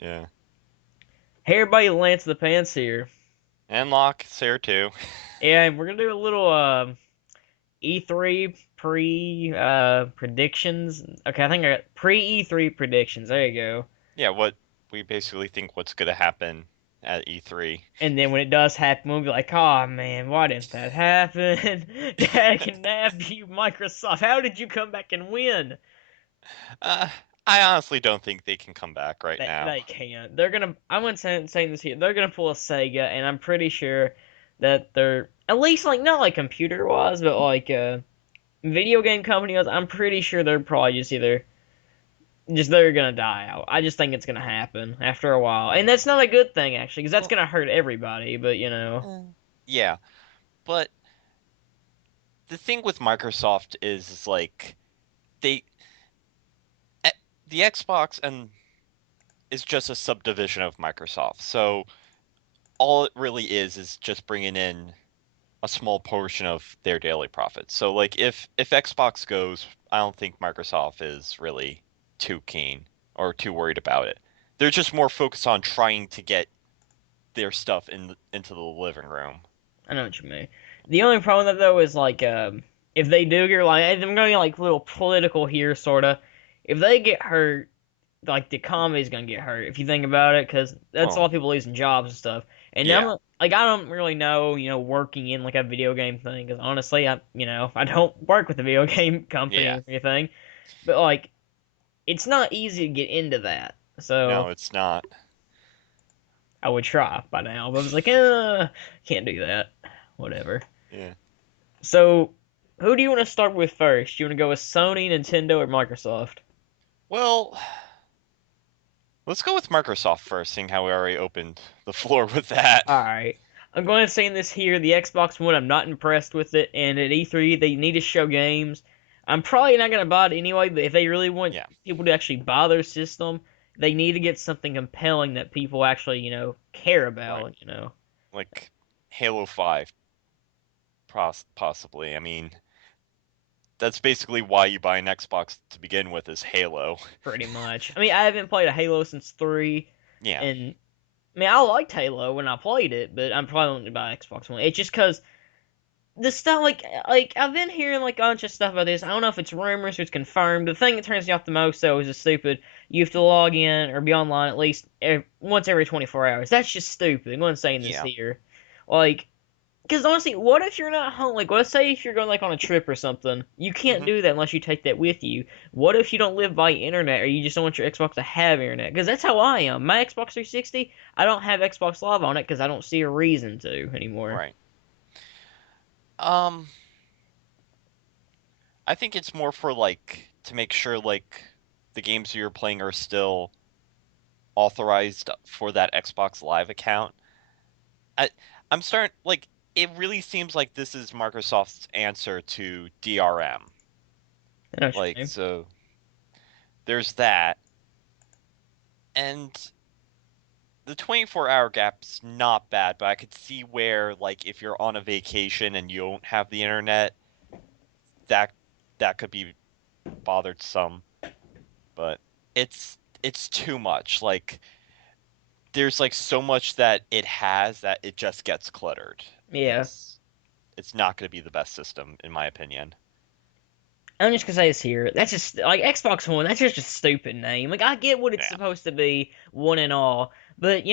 Yeah. Hey everybody, Lance the Pants here. And Locke's here too. Yeah, we're gonna do a little E3 pre predictions. Okay, I think I got pre E3 predictions. There you go. Yeah, what we basically think what's gonna happen at E3. And then when it does happen, we'll be like, "Oh man, why didn't that happen? Dad can nab you, Microsoft. How did you come back and win?" Uh, I honestly don't think they can come back right now. They can't. They're gonna. I'm gonna saying this here. They're gonna pull a Sega, and I'm pretty sure that they're at least like not like computer wise, but like video game company was, I'm pretty sure they're probably just either just they're gonna die out. I just think it's gonna happen after a while, and that's not a good thing actually, because that's Well, gonna hurt everybody. But you know, yeah, but the thing with Microsoft is like they eh, the Xbox and is just a subdivision of Microsoft. So all it really is just bringing in a small portion of their daily profits. So like if Xbox goes, I don't think Microsoft is really too keen or too worried about it. They're just more focused on trying to get their stuff into the living room. I know what you mean. The only problem with that though is like if they do get like I'm gonna get like a little political here, sorta. If they get hurt, like the economy's gonna get hurt if you think about it, because that's a lot Well, of people losing jobs and stuff. And yeah, I'm like I don't really know, working in like a video game thing, because honestly, I don't work with a video game company yeah. or anything. But like it's not easy to get into that. So No, it's not. I would try by now, but I was like, can't do that. Whatever. Yeah. So who do you want to start with first? You want to go with Sony, Nintendo, or Microsoft? Well, let's go with Microsoft first, seeing how we already opened the floor with that. All right. I'm going to say this here. The Xbox One, I'm not impressed with it. And at E3, they need to show games. I'm probably not going to buy it anyway, but if they really want Yeah, people to actually buy their system, they need to get something compelling that people actually, care right. about. Like Halo 5 possibly. I mean, that's basically why you buy an Xbox to begin with is Halo. Pretty much. I mean, I haven't played a Halo since 3, Yeah. and I mean, I liked Halo when I played it, but I'm probably going to buy Xbox One. It's just because the stuff like I've been hearing like a bunch of stuff about this. I don't know if it's rumors or it's confirmed. The thing that turns me off the most though is just stupid. You have to log in or be online at least once every 24 hours. That's just stupid. I'm going to say this Yeah. here, like, because honestly, what if you're not home? Like, let's say if you're going like on a trip or something, you can't hmm do that unless you take that with you. What if you don't live by internet or you just don't want your Xbox to have internet? Because that's how I am. My Xbox 360, I don't have Xbox Live on it because I don't see a reason to anymore. Right. Um, I think it's more for like to make sure like the games you're playing are still authorized for that Xbox Live account. I I'm starting like it really seems like this is Microsoft's answer to DRM. I know what you Like mean. so there's that. And the 24-hour gap's not bad, but I could see where like if you're on a vacation and you don't have the internet, that that could be bothered some, but it's too much. Like there's like so much that it has that it just gets cluttered. Yeah. It's not going to be the best system in my opinion. I'm just gonna say this here. That's just like Xbox One. That's just a stupid name. Like I get what it's Yeah. supposed to be, one and all, but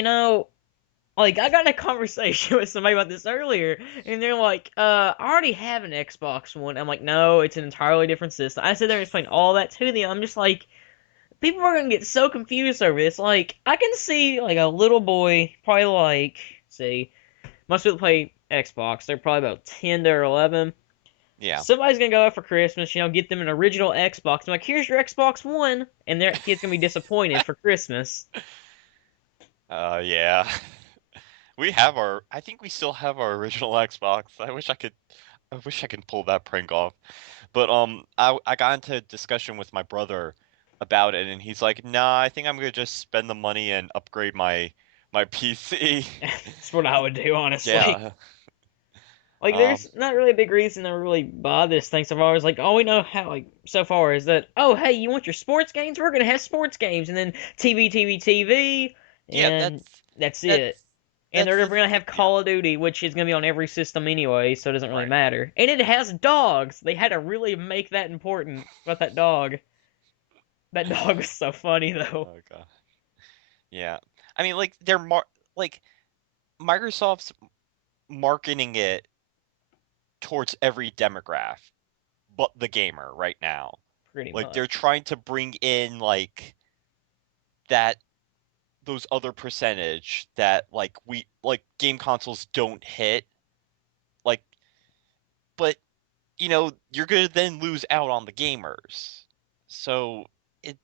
like I got in a conversation with somebody about this earlier, and they're like, I already have an Xbox One." I'm like, "No, it's an entirely different system." I said there and explained all that to them. I'm just like, people are gonna get so confused over this. Like, I can see like a little boy, probably like, see, most people play Xbox. They're probably about 10 to 11. Yeah. Somebody's gonna go out for Christmas, get them an original Xbox. I'm like, here's your Xbox One, and their kid's gonna be disappointed for Christmas. Yeah. We have our I think we still have our original Xbox. I wish I could pull that prank off. But I got into a discussion with my brother about it and he's like, "Nah, I think I'm going to just spend the money and upgrade my PC." That's what I would do, honestly. Yeah. Like, Um, there's not really a big reason to really buy this thing so far. It's like, all we know how, like, so far is that, oh, hey, you want your sports games? We're gonna have sports games, and then TV, yeah, and that's that's it. And that's they're the gonna have yeah, Call of Duty, which is gonna be on every system anyway, so it doesn't really right. matter. And it has dogs. They had to really make that important about that dog. That dog was so funny though. Oh god. Yeah. I mean, like like Microsoft's marketing it towards every demographic but the gamer right now. Pretty Like much. they're trying to bring in like that those other percentage that like game consoles don't hit. Like but you're gonna then lose out on the gamers. So it's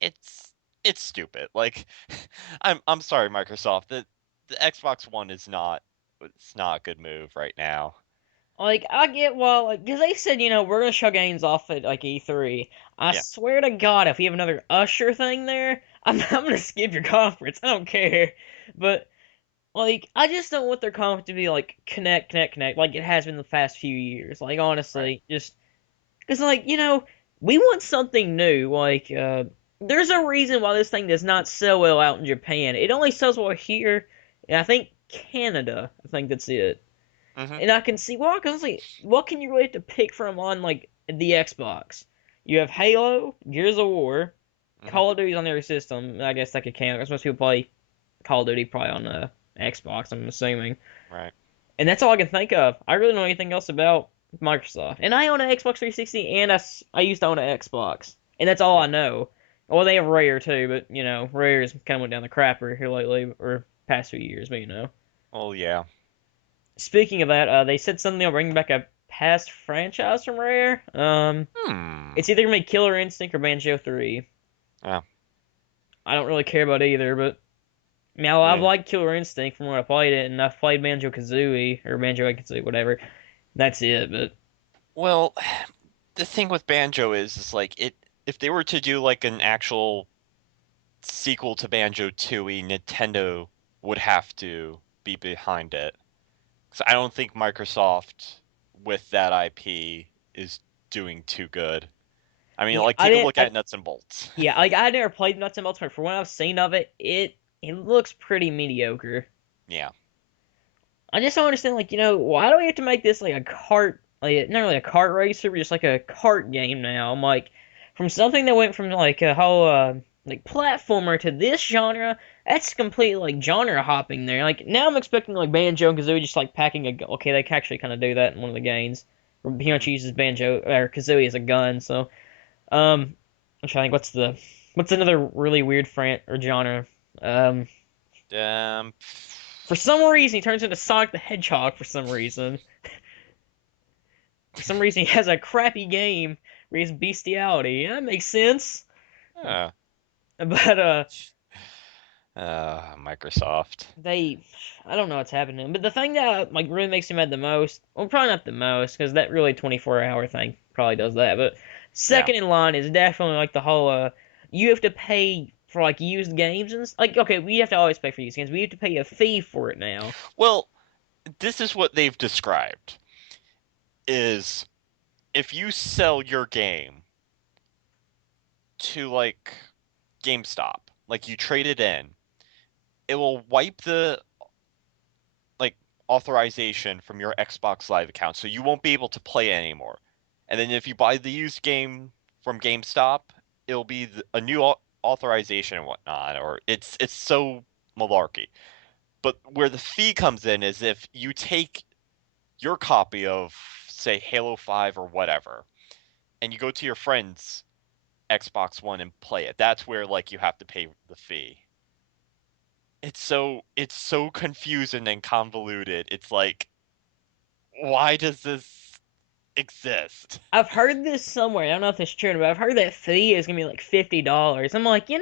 it's it's stupid. Like I'm sorry, Microsoft. The Xbox One is not it's not a good move right now. Like, I get, well, like, because they said, we're gonna show games off at, like, E3. I Yeah. swear to God, if we have another Usher thing there, I'm gonna skip your conference. I don't care. But, like, I just don't want their conference to be, like, connect, like it has been the past few years. Like, Right. honestly, just, because, like, we want something new. Like, there's a reason why this thing does not sell well out in Japan. It only sells well here, and I think Canada. I think that's it. Mhm. And I can see why, because like, what can you really have to pick from on like the Xbox? You have Halo, Gears of War, Mhm. Call of Duty's on every system. I guess that could count, because most people play Call of Duty probably on Xbox, I'm assuming. Right. And that's all I can think of. I really don't know anything else about Microsoft. And I own an Xbox 360, and I used to own an Xbox. And that's all Yeah. I know. Well, they have Rare too, but, Rare's kind of went down the crapper here lately, or past few years, but. Oh yeah. Speaking of that, they said something they'll bring back a past franchise from Rare. Hmm. It's either gonna be Killer Instinct or Banjo 3. Yeah. I don't really care about either, but now I've Yeah. liked Killer Instinct from when I played it, and I've played Banjo Kazooie or Banjo and Kazooie, whatever. That's it. But Well, the thing with Banjo is like if they were to do like an actual sequel to Banjo-Tooie, Nintendo would have to be behind it. 'Cause I don't think Microsoft with that IP is doing too good. I mean, yeah, like I take a didn't. look at Nuts and Bolts. Yeah, like I never played Nuts and Bolts, but for what I've seen of it, it looks pretty mediocre. Yeah. I just don't understand, like, why do we have to make this like a cart, like not really a kart racer, but just like a cart game now? I'm like, from something that went from like a whole like platformer to this genre, that's completely like genre hopping there. Like now I'm expecting like Banjo and Kazooie just like packing a okay, they can actually kind of do that in one of the games. Where he Hmm. much uses Banjo or Kazooie as a gun. So I'm trying to think what's another really weird or genre. Um, Um. for some reason he turns into Sonic the Hedgehog for some reason. For some reason, he has a crappy game where he's bestiality. That makes sense. Uh, But Microsoft. they, I don't know what's happening. But the thing that like really makes me mad the most, well, probably not the most, because that really 24-hour thing probably does that. But Yeah. second in line is definitely like the whole you have to pay for like used games and like okay, we have to always pay for used games. We have to pay a fee for it now. Well, this is what they've described is if you sell your game to like GameStop, like you trade it in, it will wipe the like authorization from your Xbox Live account, so you won't be able to play it anymore. And then if you buy the used game from GameStop, it'll be a new authorization and whatnot, or it's so malarkey. But where the fee comes in is if you take your copy of say Halo 5 or whatever, and you go to your friend's Xbox One and play it. That's where like you have to pay the fee. It's so confusing and convoluted. It's like why does this exist? I've heard this somewhere. I don't know if it's true, but I've heard that fee is gonna be like $50. I'm like, What?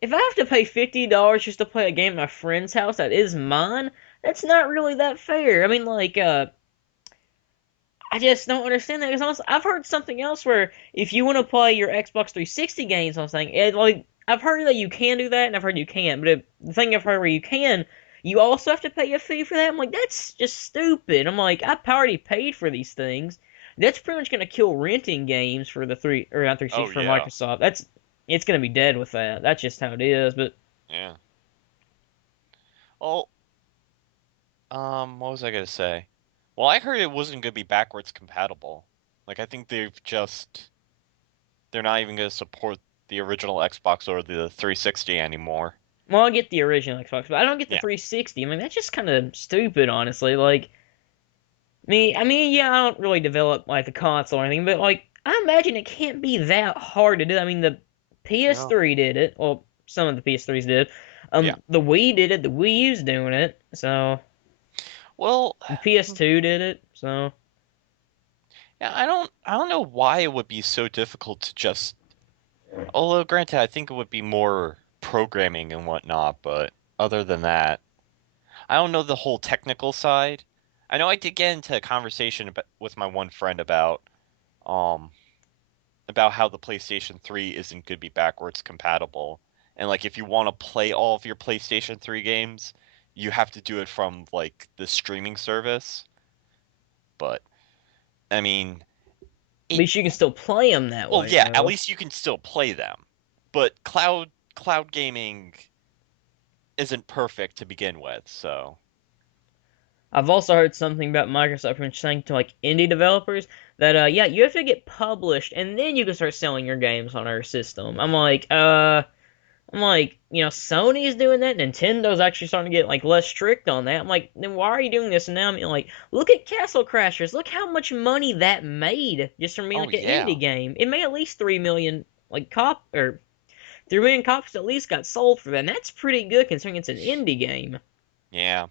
if I have to pay $50 just to play a game at my friend's house that is mine, that's not really that fair. I mean, like, I just don't understand that. Because I've heard something else where if you want to play your Xbox 360 games on something, like I've heard that you can do that, and I've heard you can't. But the thing I've heard where you can, you also have to pay a fee for that. I'm like, that's just stupid. I'm like, I've already paid for these things. That's pretty much gonna kill renting games for the three or not 360 Oh for yeah, Microsoft. It's gonna be dead with that. That's just how it is. But yeah. Well, what was I gonna say? Well, I heard it wasn't gonna be backwards compatible. Like, I think they're not even gonna support the original Xbox or the 360 anymore. well, I get the original Xbox, but I don't get the Yeah. 360. I mean, that's just kind of stupid, honestly. Like I mean, yeah, I don't really develop like the console or anything, but like I imagine it can't be that hard to do. I mean, the No. PS3 did it. Well, some of the PS3s did. Yeah. The Wii did it. The Wii U's doing it. So Well, the PS2 did it. So yeah, I don't know why it would be so difficult to just. Although, granted, I think it would be more programming and whatnot, but other than that, I don't know the whole technical side. I know I did get into a conversation with my one friend um about how the PlayStation 3 isn't going to be backwards compatible. And like if you want to play all of your PlayStation 3 games, you have to do it from like the streaming service. But I mean, at it least you can still play them that well, way, yeah, at though. least you can still play them. But cloud gaming isn't perfect to begin with, so I've also heard something about Microsoft when saying to like indie developers that yeah, you have to get published and then you can start selling your games on our system. I'm like, Sony's doing that. Nintendo's actually starting to get like less strict on that. I'm like, then why are you doing this? And now I'm like, look at Castle Crashers. Look how much money that made just from being oh like an yeah. indie game. It made at least 3 million like 3 million copies at least got sold for that. And that's pretty good considering it's an indie game. Yeah.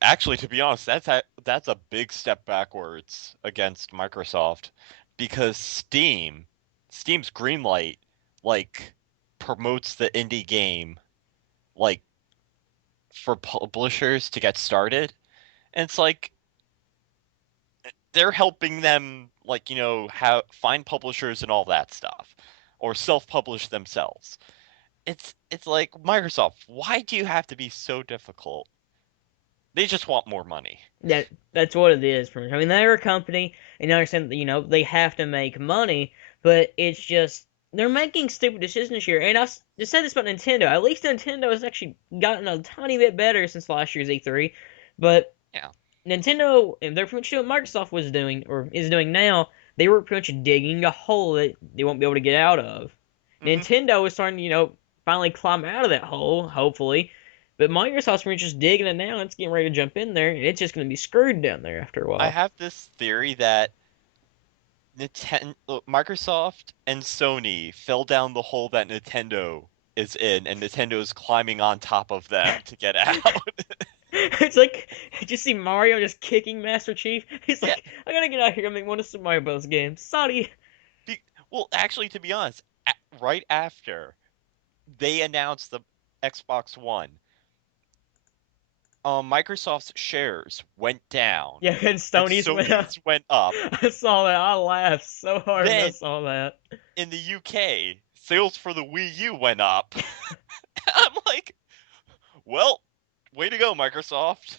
Actually, to be honest, that's a big step backwards against Microsoft because Steam's Greenlight like promotes the indie game like for publishers to get started. And it's like they're helping them like, have find publishers and all that stuff or self-publish themselves. It's like Microsoft, why do you have to be so difficult? They just want more money. That's what it is. Pretty much. I mean, they're a company, and I understand that they have to make money, but it's just they're making stupid decisions here. And just said this about Nintendo. At least Nintendo has actually gotten a tiny bit better since last year's E3, but Yeah. Nintendo, and they're pretty much doing what Microsoft was doing or is doing now. They were pretty much digging a hole that they won't be able to get out of. Hmm. Nintendo is starting to, finally climb out of that hole, hopefully. But Microsoft's pretty much just digging it now. It's getting ready to jump in there, and it's just going to be screwed down there after a I while. have this theory that Microsoft and Sony fell down the hole that Nintendo is in, and Nintendo is climbing on top of them to get out. It's like, did you see Mario just kicking Master Chief? He's Yeah. like, I gotta get out here and make one of Super Mario Bros. Games. Sorry. Be, well, actually, to be honest, right after they announced the Xbox One, Microsoft's shares went down Yeah, and and Sony's went up. Sony's went up. I saw that. I laughed so hard when I Then saw that. in the UK, sales for the Wii U went up. I'm like, well, way to go, Microsoft.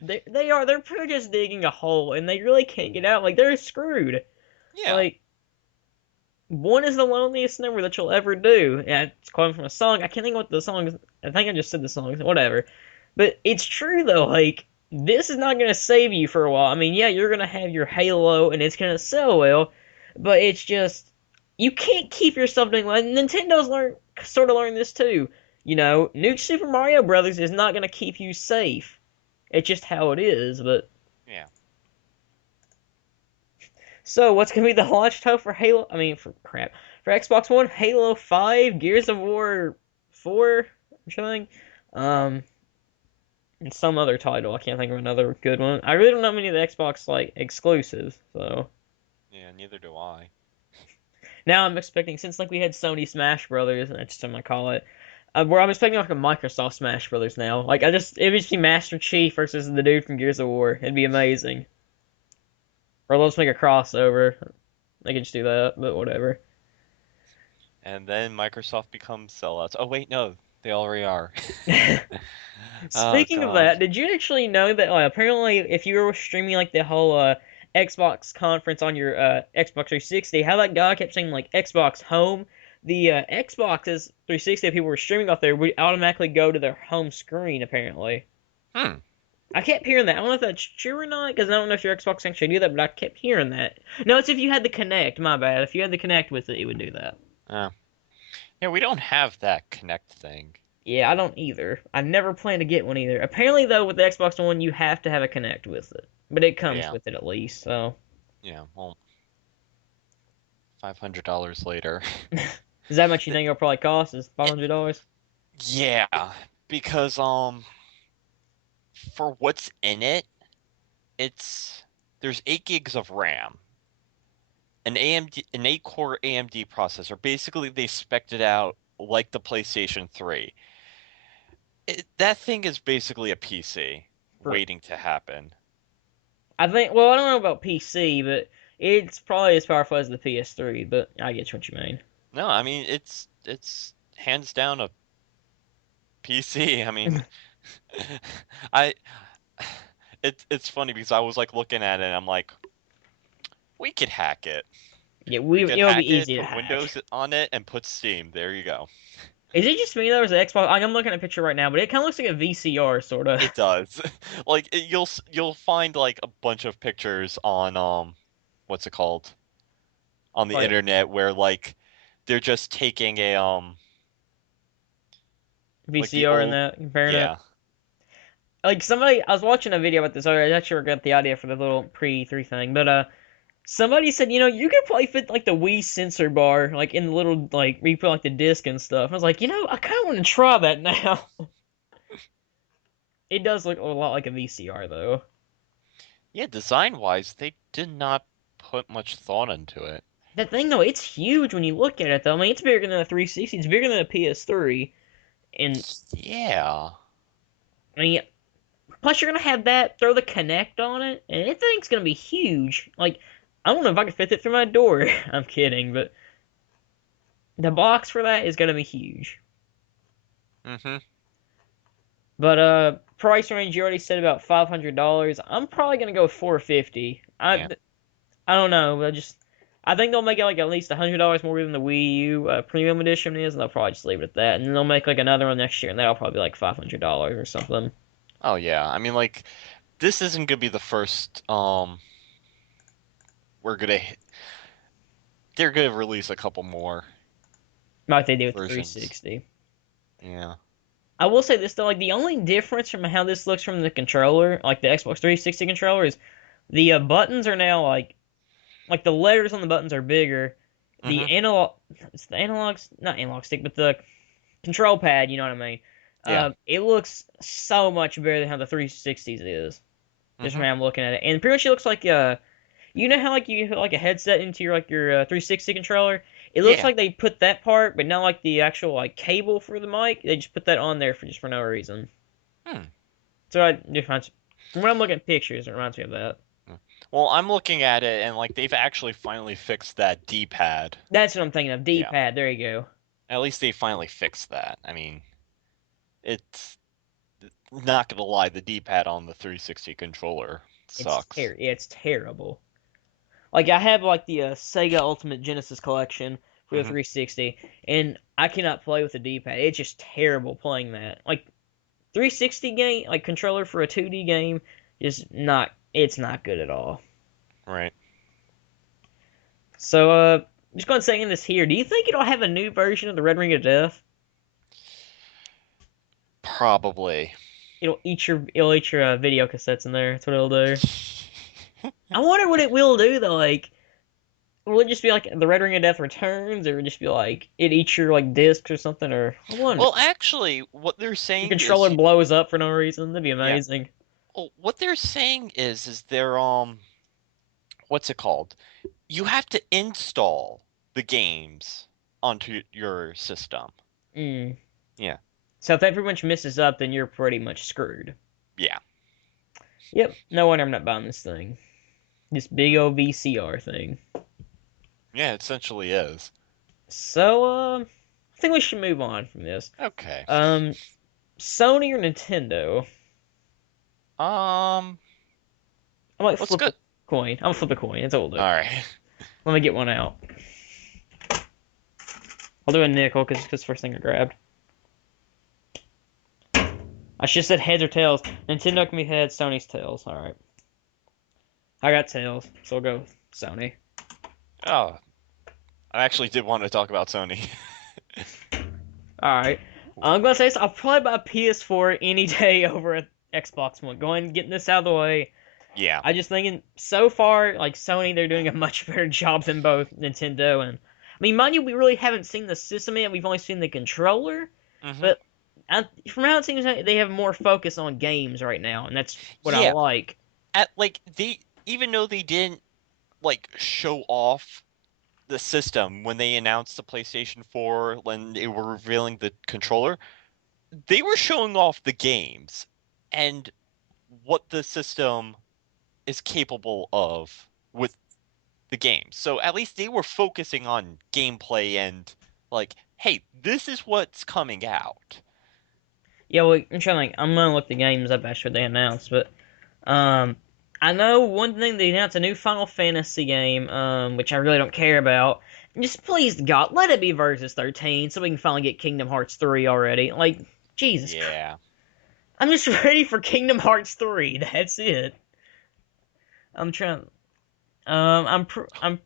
They're pretty just digging a hole, and they really can't get out. Like they're screwed. Yeah. Like one is the loneliest number that you'll ever do. And it's quoting from a song. I can't think what the song is. I think I just said the song. Whatever. But it's true though. Like this is not gonna save you for a while. I mean, yeah, you're gonna have your Halo, and it's gonna sell well, but it's just you can't keep yourself doing like Nintendo's sort of learned this too. New Super Mario Brothers is not gonna keep you safe. It's just how it is. But Yeah. so what's gonna be the launch title for Halo? I mean, for Xbox One, Halo 5, Gears of War 4, or something. Um, and some other title. I can't think of another good one. I really don't know many of the Xbox like exclusives. So Yeah, neither do I. now I'm expecting since like we had Sony Smash Brothers, and that's what I'm gonna call it. Where I'm expecting like a Microsoft Smash Brothers now. Like it would just be Master Chief versus the dude from Gears of War. It'd be amazing. Or let's make a crossover. They could just do that, but whatever. And then Microsoft becomes sellouts. Oh wait, no. They already are. Oh Speaking of God. that, did you actually know that apparently if you were streaming like the whole Xbox conference on your Xbox 360, how that guy kept saying like Xbox Home, the Xboxes 360 that people were streaming off there would automatically go to their home screen apparently. Hmm. I kept hearing that. I don't know if that's true or not because I don't know if your Xbox can actually do that, but I kept hearing that. No, it's if you had the Connect. My bad. If you had the Connect with it, it would do that. Oh. Yeah, we don't have that Connect thing. Yeah, I don't either. I never plan to get one either. Apparently, though, with the Xbox One, you have to have a Connect with it, but it comes Yeah. with it at least. So, Yeah. Well, $500 later. is that much you Th- think it'll probably cost? Is $500? Yeah, because for what's in it, it's there's 8 gigs of RAM, an 8-core AMD processor. Basically, they spec'd it out like the PlayStation 3. That thing is basically a PC For waiting to happen. I think. Well, I don't know about PC, but it's probably as powerful as the PS3. But I get what you mean. No, I mean it's hands down a PC. I mean, I it's funny because I was like looking at it and I'm like, we could hack it. Yeah, We could it'll be hack it, easy to put hack. Windows on it, and put Steam. There you go. Is it just me though? Or is the Xbox? I'm looking at a picture right now, but it kind of looks like a VCR sort of. It does. Like you'll find like a bunch of pictures on what's it called? On the Like internet where like they're just taking a like the VCR in old that comparing it. yeah. Like somebody, I was watching a video about this. I actually got the idea for the little pre-3 thing, but somebody said, you could probably fit like the Wii sensor bar, like in the little like where you put like the disc and stuff. I was like, I kind of want to try that now. It does look a lot like a VCR though. Yeah, design-wise, they did not put much thought into it. That thing though, it's huge when you look at it though. I mean, it's bigger than a 360. It's bigger than a PS3, and Yeah. I mean, plus you're gonna have that. Throw the Connect on it, and that thing's gonna be huge. Like, I don't know if I could fit it through my door. I'm kidding, but the box for that is gonna be huge. Mm-hmm. But price range you already said about $500. I'm probably gonna go 450. Yeah. I don't know, but I think they'll make it like at least $100 more than the Wii U Premium Edition is, and they'll probably just leave it at that. And then they'll make like another one next year, and that'll probably be like $500 or something. Oh yeah. I mean like this isn't gonna be the first we're gonna they're gonna release a couple more Like they do with the versions. 360. Yeah. I will say this though, like the only difference from how this looks from the controller, like the Xbox 360 controller, is the buttons are now like the letters on the buttons are bigger. Mm-hmm. It's the analogs, not analog stick, but the control pad. You know what I mean? Yeah. It looks so much better than how the 360s is. Just Mm-hmm. from how I'm looking at it, and pretty much it looks like you know how like you put like a headset into your 360 controller. It looks Yeah. like they put that part, but not like the actual like cable for the mic. They just put that on there for no reason. Hmm. So I difference from when I'm looking at pictures, it reminds me of that. Well, I'm looking at it and like they've actually finally fixed that D-pad. That's what I'm thinking of. Yeah. D-pad. There you go. At least they finally fixed that. I mean, it's not gonna lie, the D-pad on the 360 controller sucks. Yeah, it's terrible. Like I have like the Sega Ultimate Genesis collection for the Hmm. 360, and I cannot play with the D-pad. It's just terrible playing that. Like 360 game, like controller for a 2D game, is not. It's not good at all. Right. So just going to say in this here. Do you think it'll have a new version of the Red Ring of Death? Probably. It'll eat your video cassettes in there. That's what it'll do. I wonder what it will do though. Like, will it just be like the Red Ring of Death returns, or will it just be like it eats your like discs or something? Or I wonder. Well, actually, what they're Your saying is, controller blows up for no reason. That'd be yeah. amazing. Well, what they're saying is they're what's it called? You have to install the games onto your system. Mm. Yeah. So if that pretty much messes up, then you're pretty much screwed. Yeah. Yep. No wonder I'm not buying this thing. This big old VCR thing. Yeah, it essentially is. So, I think we should move on from this. Okay. Um, Sony or Nintendo? Um, I might let's flip go. a coin. I'm gonna flip a coin. It's all do. All right. Let me get one out. I'll do a nickel because it's the first thing I grabbed. I should have said heads or tails. Nintendo can be heads, Sony's tails. All right. I got tails, so I'll go with Sony. Oh, I actually did want to talk about Sony. All right. I'm gonna say this. I'll probably buy a PS4 any day over an Xbox One. Go ahead and getting this out of the way. Yeah. I just thinking so far, like Sony, they're doing a much better job than both Nintendo and. I mean, mind you, we really haven't seen the system yet. We've only seen the controller, Mm-hmm. but from how it seems, they have more focus on games right now, and that's what I Yeah. like. At like they even though they didn't like show off the system when they announced the PlayStation 4 when they were revealing the controller, they were showing off the games and what the system is capable of with the game. So at least they were focusing on gameplay and like, hey, this is what's coming out. Yeah, well, I'm trying to like, I'm gonna look the games up after they announced, but um, I know one thing they announced a new Final Fantasy game, which I really don't care about. Just please God, let it be Versus 13, so we can finally get Kingdom Hearts 3 already. Like, Jesus Christ. Yeah. I'm just ready for Kingdom Hearts 3. That's it. I'm trying. I'm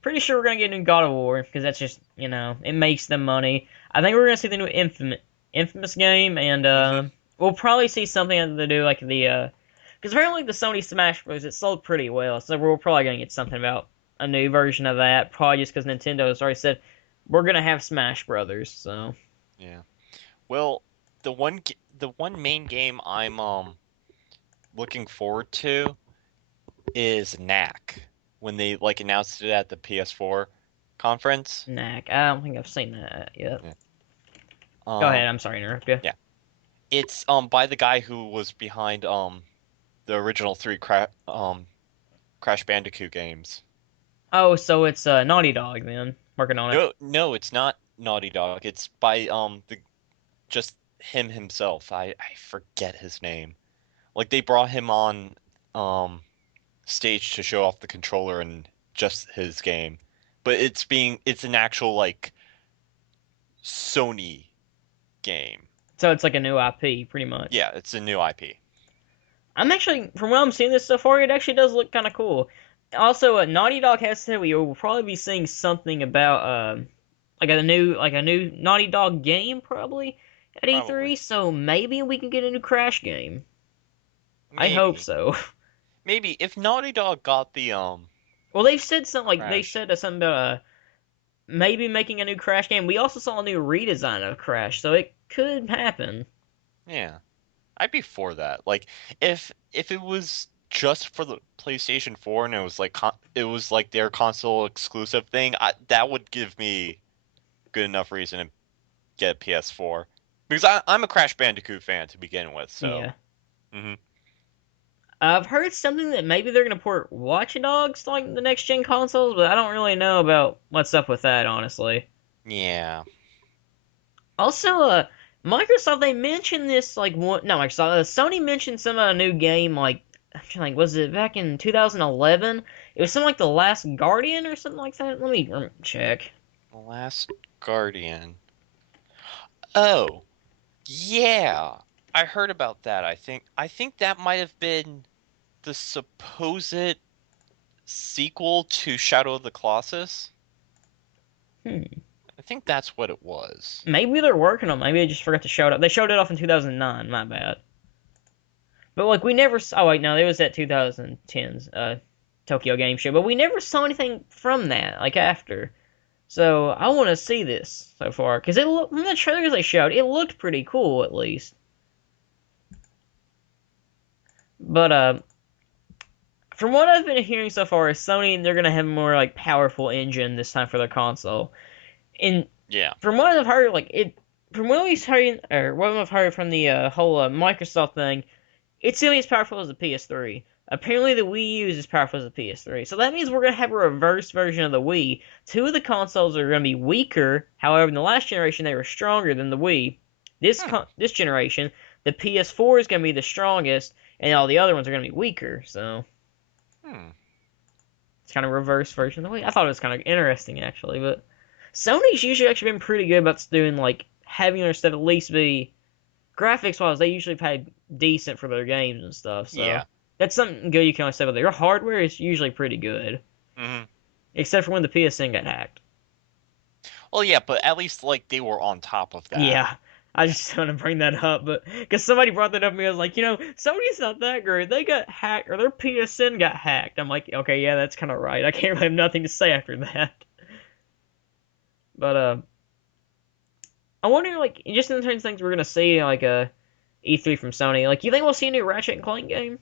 pretty sure we're gonna get a new God of War because that's just it makes them money. I think we're gonna see the new Infamous game, and Mhm. we'll probably see something to do like the because apparently the Sony Smash Bros. It sold pretty well, so we're probably gonna get something about a new version of that. Probably just because Nintendo has already said we're gonna have Smash Brothers. So Yeah. Well, the one main game I'm looking forward to is Knack when they like announced it at the PS4 conference. Knack, I don't think I've seen that yet. Yeah. Go ahead. I'm sorry to interrupt you. Yeah. It's by the guy who was behind the original three Crash Bandicoot games. Oh, so it's Naughty Dog then working on it. No, it's not Naughty Dog. It's by the just him himself. I forget his name. Like they brought him on stage to show off the controller and just his game. But it's an actual like Sony game. So it's like a new IP, pretty much. Yeah, it's a new IP. I'm actually, from what I'm seeing this so far, it actually does look kind of cool. Also, Naughty Dog has said we will probably be seeing something about like a new Naughty Dog game probably at Probably. E3. So maybe we can get a new Crash game. I hope Maybe. so. Maybe if Naughty Dog got the Well, they've said something like they Crash. said something about maybe making a new Crash game. We also saw a new redesign of Crash, so it could happen. Yeah. I'd be for that. Like if it was just for the PlayStation 4 and it was like it was like their console exclusive thing, that would give me good enough reason to get a PS4 because I'm a Crash Bandicoot fan to begin with. So, Yeah. hmm I've heard something that maybe they're gonna port Watch Dogs to like the next gen consoles, but I don't really know about what's up with that, honestly. yeah, Also, Microsoft they mentioned this like one no Microsoft Sony mentioned some new game like I'm trying to think was it back in 2011? It was something like The Last Guardian or something like that. Let me check. The Last Guardian. Oh, yeah, I heard about that. I think that might have been the supposed sequel to Shadow of the Colossus. Hmm. I think that's what it was. Maybe they're working on. Maybe they just forgot to show it up. They showed it off in 2009. My bad. But like we never. Oh wait, no, it was at 2010's Tokyo Game Show. But we never saw anything from that like after. So I want to see this so far because it looked from the trailers they showed. It looked pretty cool at least. But from what I've been hearing so far, is Sony they're gonna have a more like powerful engine this time for their console. And Yeah. from what I've heard, like it, from what we've heard or what I've heard from the whole Microsoft thing, it's gonna be as powerful as the PS3. Apparently, the Wii U is as powerful as the PS3. So that means we're going to have a reverse version of the Wii. Two of the consoles are going to be weaker. However, in the last generation, they were stronger than the Wii. Hmm. This generation, the PS4 is going to be the strongest, and all the other ones are going to be weaker. So Hmm. it's kind of reverse version of the Wii. I thought it was kind of interesting, actually. But Sony's usually actually been pretty good about doing, like, having their stuff at least be graphics wise, they usually pay decent for their games and stuff. So Yeah. that's something good you can always say about their hardware is usually pretty good, Hmm. except for when the PSN got hacked. Well, yeah, but at least like they were on top of that. Yeah. I just want to bring that up, but because somebody brought that up to me, I was like, Sony's not that great. They got hacked, or their PSN got hacked. I'm like, okay, yeah, that's kind of right. I can't really have nothing to say after that. But I wonder, like, just in terms of things we're gonna see, like E3 from Sony, like, you think we'll see a new Ratchet and Clank game?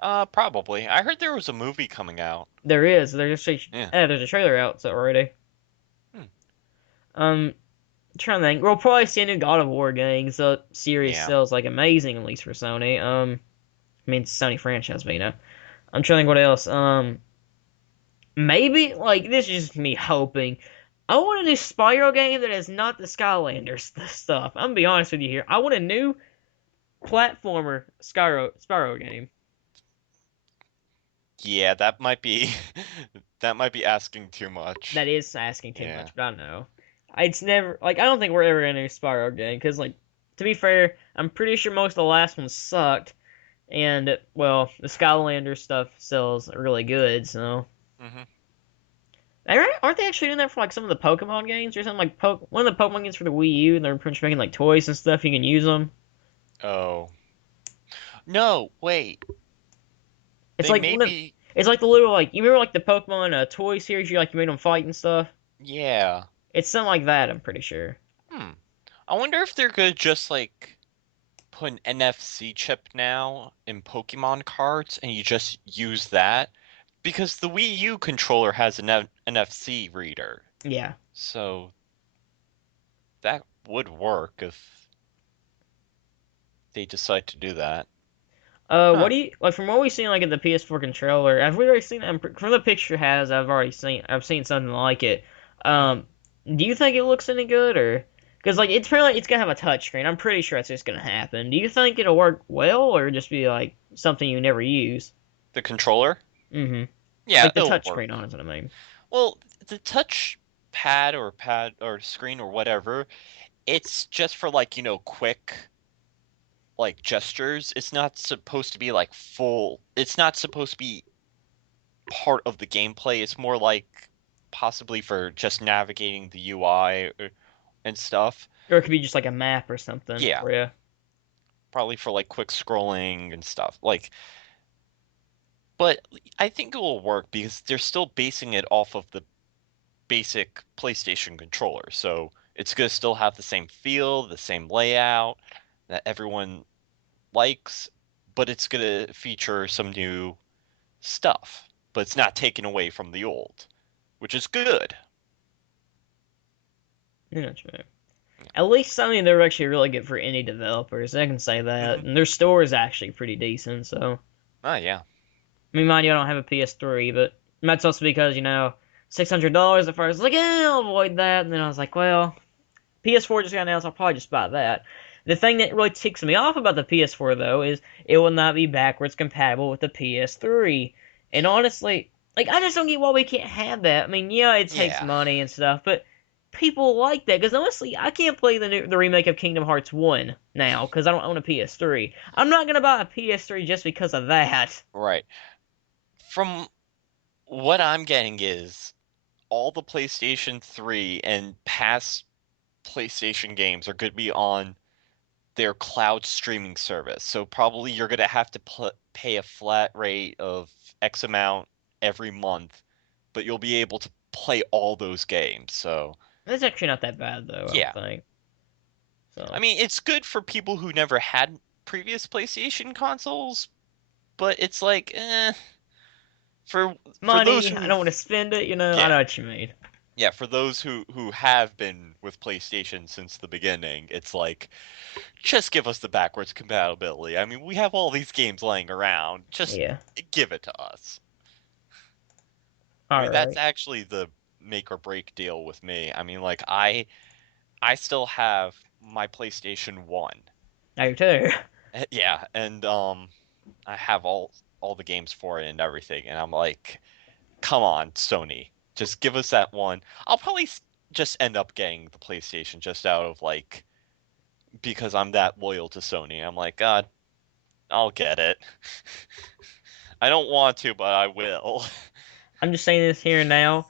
Probably. I heard there was a movie coming out. There is. Yeah. There's a trailer out so already. Hmm. Um, trying to think. We'll probably see a new God of War game. The series Yeah. sells like amazing, at least for Sony. I mean, it's a Sony franchise, but I'm trying to think what else. Maybe like this is just me hoping. I want a new Spyro game that is not the Skylanders stuff. I'm gonna be honest with you here. I want a new platformer Spyro game. Yeah, that might be that might be asking too much. That is asking too Yeah. much, but I know. It's never like I don't think we're ever gonna do Spyro game because like to be fair, I'm pretty sure most of the last ones sucked, and well, the Skylander stuff sells really good. So Hmm. aren't they actually doing that for like some of the Pokemon games or something like one of the Pokemon games for the Wii U? And they're pretty much making like toys and stuff. You can use them. Oh. No, wait. It's They like may be. it's like the little like you remember like the Pokemon toy series. You made them fight and stuff. Yeah. It's something like that. I'm pretty sure. Hmm. I wonder if they're gonna just like put an NFC chip now in Pokemon cards and you just use that because the Wii U controller has an NFC reader. Yeah. So that would work if they decide to do that. What Huh. do you like from what we've seen like in the PS4 controller? Have we already seen it? From the picture has I've seen something like it. Mhm. Um, do you think it looks any good or because like it's pretty it's gonna have a touch screen? I'm pretty sure that's just gonna happen. Do you think it'll work well or just be like something you never use? The controller? Mm-hmm. Yeah, Like the it'll touch work. screen on is what I mean. Well, the touch pad or screen or whatever, it's just for like, quick like gestures. It's not supposed to be like full. It's not supposed to be part of the gameplay. It's more like possibly for just navigating the UI and stuff. Or it could be just like a map or something Yeah, for you. probably for like quick scrolling and stuff. Like, but I think it will work because they're still basing it off of the basic PlayStation controller. So it's going to still have the same feel, the same layout that everyone likes, but it's going to feature some new stuff. But it's not taken away from the old, which is good. You know what you mean. At least something they're actually really good for indie developers. I can say that, Hmm. and their store is actually pretty decent. So. Oh, yeah. I mean, mind you, I don't have a PS3, but that's also because, $600 at first. I was like, I'll avoid that. And then I was like, well, PS4 just got announced. I'll probably just buy that. The thing that really ticks me off about the PS4, though, is it will not be backwards compatible with the PS3. And honestly, like, I just don't get why we can't have that. I mean, yeah, it takes Yeah. money and stuff, but people like that. Because honestly, I can't play the remake of Kingdom Hearts 1 now because I don't own a PS3. I'm not going to buy a PS3 just because of that. Right. From what I'm getting is all the PlayStation 3 and past PlayStation games are going to be on their cloud streaming service. So probably you're going to have to pay a flat rate of X amount every month, but you'll be able to play all those games. So, That's actually not that bad though, I don't yeah. think. I So mean, it's good for people who never had previous PlayStation consoles, but it's like, for those money, I who, don't want to spend it, I yeah, know what you mean. yeah, for those who have been with PlayStation since the beginning, it's like just give us the backwards compatibility. I mean, we have all these games laying around. Just Yeah. give it to us. I All mean, that's right. actually the make or break deal with me. I mean, like I still have my PlayStation 1. I do too. Yeah, and I have all the games for it and everything, and I'm like, come on, Sony, just give us that one. I'll probably just end up getting the PlayStation just out of like because I'm that loyal to Sony. I'm like, God, I'll get it. I don't want to, but I will. I'm just saying this here and now.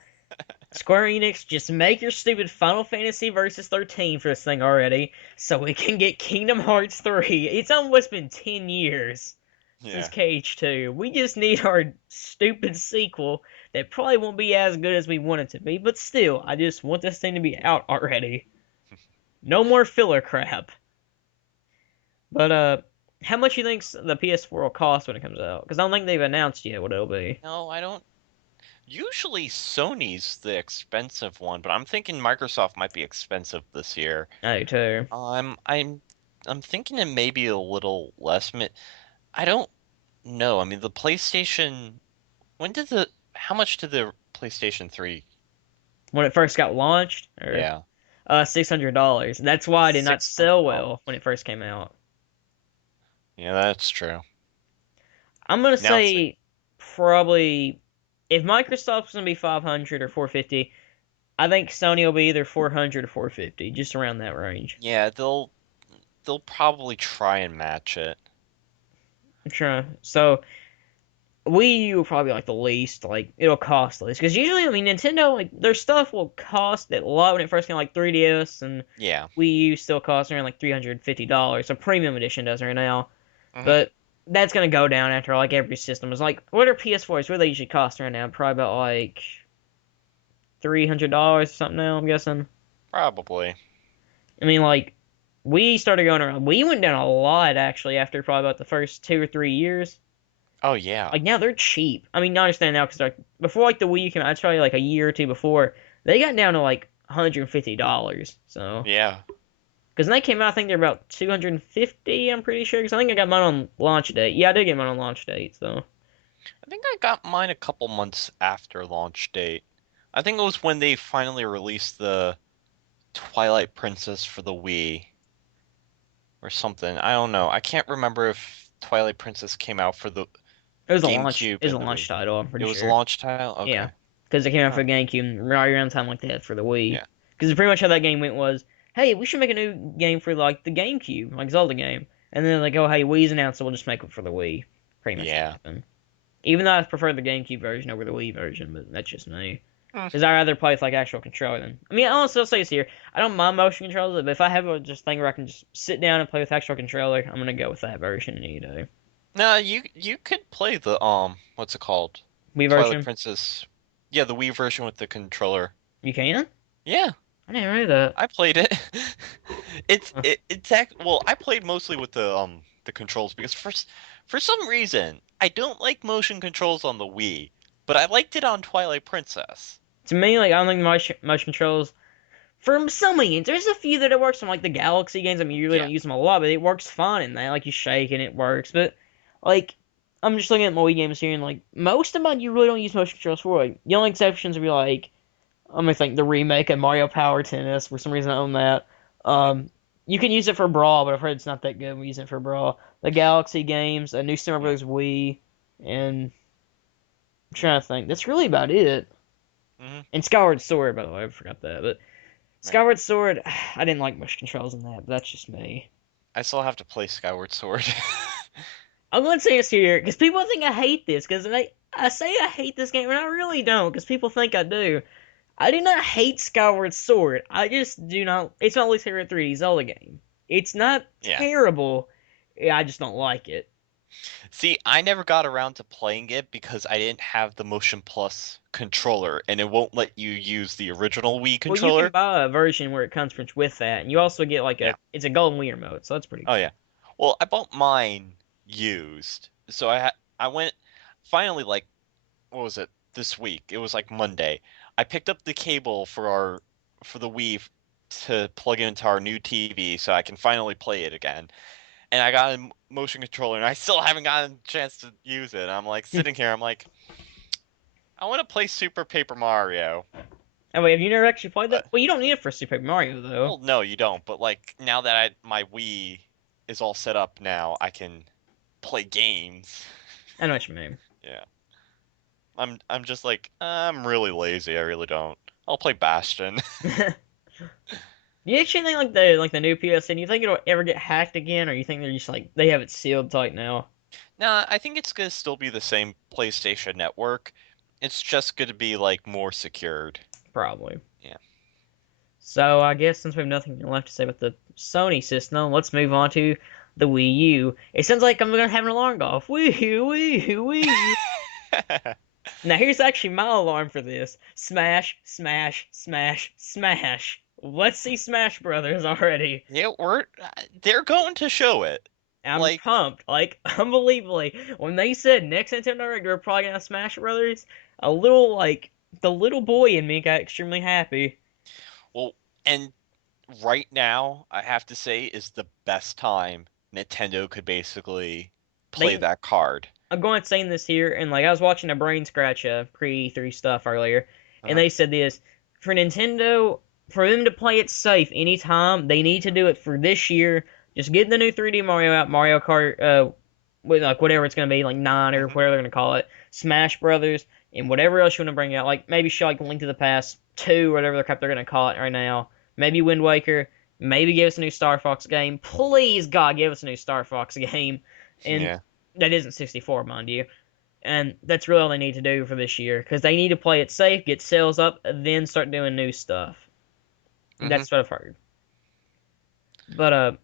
Square Enix, just make your stupid Final Fantasy Versus 13 for this thing already, so we can get Kingdom Hearts 3. It's almost been 10 years since Yeah. KH2. We just need our stupid sequel that probably won't be as good as we want it to be, but still, I just want this thing to be out already. No more filler crap. But how much you think the PS4 will cost when it comes out? Because I don't think they've announced yet what it'll be. No, I don't. Usually Sony's the expensive one, but I'm thinking Microsoft might be expensive this year. I do too. I'm I'm thinking it may be a little less. I don't know. I mean, the PlayStation. When did the? How much did the PlayStation 3? When it first got launched, or Yeah, $600. That's why it did not sell $600. well when it first came out. Yeah, that's true. I'm gonna Now it's like, say probably if Microsoft's gonna be 500 or 450, I think Sony will be either 400 or 450, just around that range. yeah, they'll probably try and match it. I'm trying. So Wii U will probably like the least, like it'll cost the least. Because usually, I mean, Nintendo like their stuff will cost a lot when it first came, like 3DS and Yeah. Wii U still costs around like $350. So premium edition does right now. Hmm. But that's gonna go down after like every system is like what are PS4s? What do they usually cost right now? Probably about like $300 or something now, I'm guessing. Probably. I mean like we started going around we went down a lot actually after probably about the first 2 or 3 years. Oh yeah. Like now they're cheap. I mean, I understand now because like before like the Wii U came out, it's probably like a year or two before they got down to like $150. So Yeah. because when they came out, I think they're about 250. I'm pretty sure because I think I got mine on launch date. Yeah, I did get mine on launch date. So I think I got mine a couple months after launch date. I think it was when they finally released the Twilight Princess for the Wii or something. I don't know. I can't remember if Twilight Princess came out for the it was a launch. GameCube It was a and the launch Wii. title. I'm It pretty was a sure. launch title? Yeah, Okay. because it came out Huh. for GameCube right around the time like that for the Wii. Yeah. Because pretty much how that game went was, hey, we should make a new game for like the GameCube, like Zelda game. And then like, oh hey, Wii's announced, so we'll just make it for the Wii. Pretty much what Yeah. happened. Even though I prefer the GameCube version over the Wii version, but that's just me. Hmm. Because I rather play with like actual controller than. I mean, I'll still say this here. I don't mind motion controllers, but if I have a just thing where I can just sit down and play with actual controller, I'm gonna go with that version any day. No, you could play the what's it called? Wii Twilight version, Princess. Yeah, the Wii version with the controller. you can? Yeah, I didn't know that. I played it. Huh. It's act well, I played mostly with the controls because for some reason I don't like motion controls on the Wii, but I liked it on Twilight Princess. To me, like I don't think motion controls for some games. There's a few that it works on, like the Galaxy games. I mean, you really Yeah. don't use them a lot, but it works fine in that. Like you shake and it works. But like I'm just looking at my Wii games here, and like most of them, you really don't use motion controls for. Like the only exceptions would be like I'm gonna think the remake of Mario Power Tennis. For some reason, I own that. Hmm. You can use it for Brawl, but I've heard it's not that good when using it for Brawl. The Galaxy games, a new Super Yeah. Bros. Wii, and I'm trying to think. That's really about it. Hmm. And Skyward Sword, by the way, I forgot that. But Right. Skyward Sword, I didn't like much controls in that, but that's just me. I still have to play Skyward Sword. I'm going to say this here, because people think I hate this, because I say I hate this game, and I really don't, because people think I do. I do not hate Skyward Sword. I just do not. It's my least favorite 3D Zelda game. It's not Yeah. terrible. I just don't like it. See, I never got around to playing it because I didn't have the Motion Plus controller, and it won't let you use the original Wii Well, you can controller. buy a version where it comes with that, and you also get like Yeah. it's a golden Wii remote, so that's pretty Oh cool. yeah. Well, I bought mine used, so I went finally like what was it this week? It was like Monday. I picked up the cable for the Wii to plug into our new TV so I can finally play it again. And I got a motion controller, and I still haven't gotten a chance to use it. I'm like sitting here, I'm like, I want to play Super Paper Mario. Oh wait, have you never actually played that? But Well, you don't need it for Super Paper Mario though. well, no, you don't. But like now that my Wii is all set up now, I can play games. I know what you mean. Yeah. I'm just like I'm really lazy. I really don't. I'll play Bastion. Do you actually think like the new PSN? You think it'll ever get hacked again, or you think they're just like they have it sealed tight now? Nah, I think it's gonna still be the same PlayStation Network. It's just gonna be like more secured. Probably. Yeah. So I guess since we have nothing left to say about the Sony system, let's move on to the Wii U. It sounds like I'm gonna have an alarm go off. Wii U, Wii U, Wii U. Now here's actually my alarm for this. Smash, smash, smash, smash. Let's see Smash Brothers already. Yeah, they're going to show it. I'm Like, pumped, like unbelievably. When they said next Nintendo Direct we're probably gonna have Smash Brothers, a little like the little boy in me got extremely happy. well, and right now, I have to say, is the best time Nintendo could basically play They that card. I'm going to say this here, and like I was watching a Brain Scratch pre-E3 stuff earlier, and Uh-huh. they said this for Nintendo, for them to play it safe anytime, they need to do it for this year. Just get the new 3D Mario out, Mario Kart, with like whatever it's gonna be, like 9 or Hmm. whatever they're gonna call it, Smash Brothers, and whatever else you want to bring out. Like maybe show like Link to the Past 2, whatever the crap they're gonna call it right now. Maybe Wind Waker. Maybe give us a new Star Fox game. Please, God, give us a new Star Fox game. And Yeah. that isn't 64, mind you. And that's really all they need to do for this year because they need to play it safe, get sales up, then start doing new stuff. Hmm. That's what I've heard. But I'm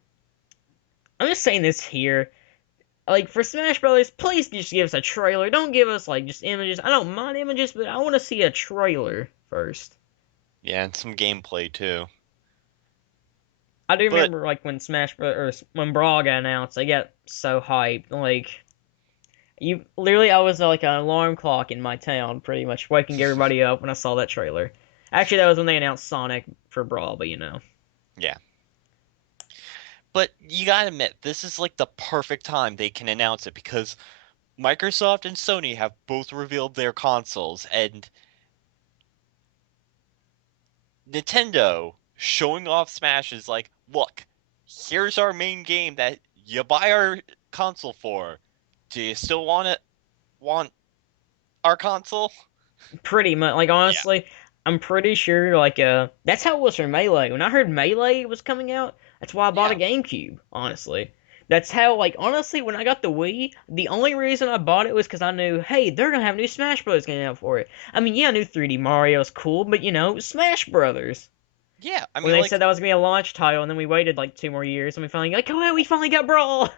just saying this here. Like for Smash Brothers, please just give us a trailer. Don't give us like just images. I don't mind images, but I want to see a trailer first. Yeah, and some gameplay too. I do But remember like when Smash Bros. Or when Brawl got announced, they got so hyped. Like you literally, I was like an alarm clock in my town, pretty much waking everybody up when I saw that trailer. Actually, that was when they announced Sonic for Brawl, but you know, yeah. But you gotta admit, this is like the perfect time they can announce it because Microsoft and Sony have both revealed their consoles, and Nintendo showing off Smash is like, look, here's our main game that you buy our console for. Do you still want our console? pretty much. Like Yeah. honestly, I'm pretty sure like that's how it was for Melee. When I heard Melee was coming out, that's why I bought a Yeah. GameCube. Honestly, that's how like honestly when I got the Wii, the only reason I bought it was because I knew, hey, they're gonna have new Smash Bros. Getting out for it. I mean, yeah, I knew 3D Mario's cool, but you know, Smash Brothers. Yeah. I When mean, they like, said that was gonna be a launch title, and then we waited like 2 more years, and we finally like, oh, yeah, we finally got Brawl.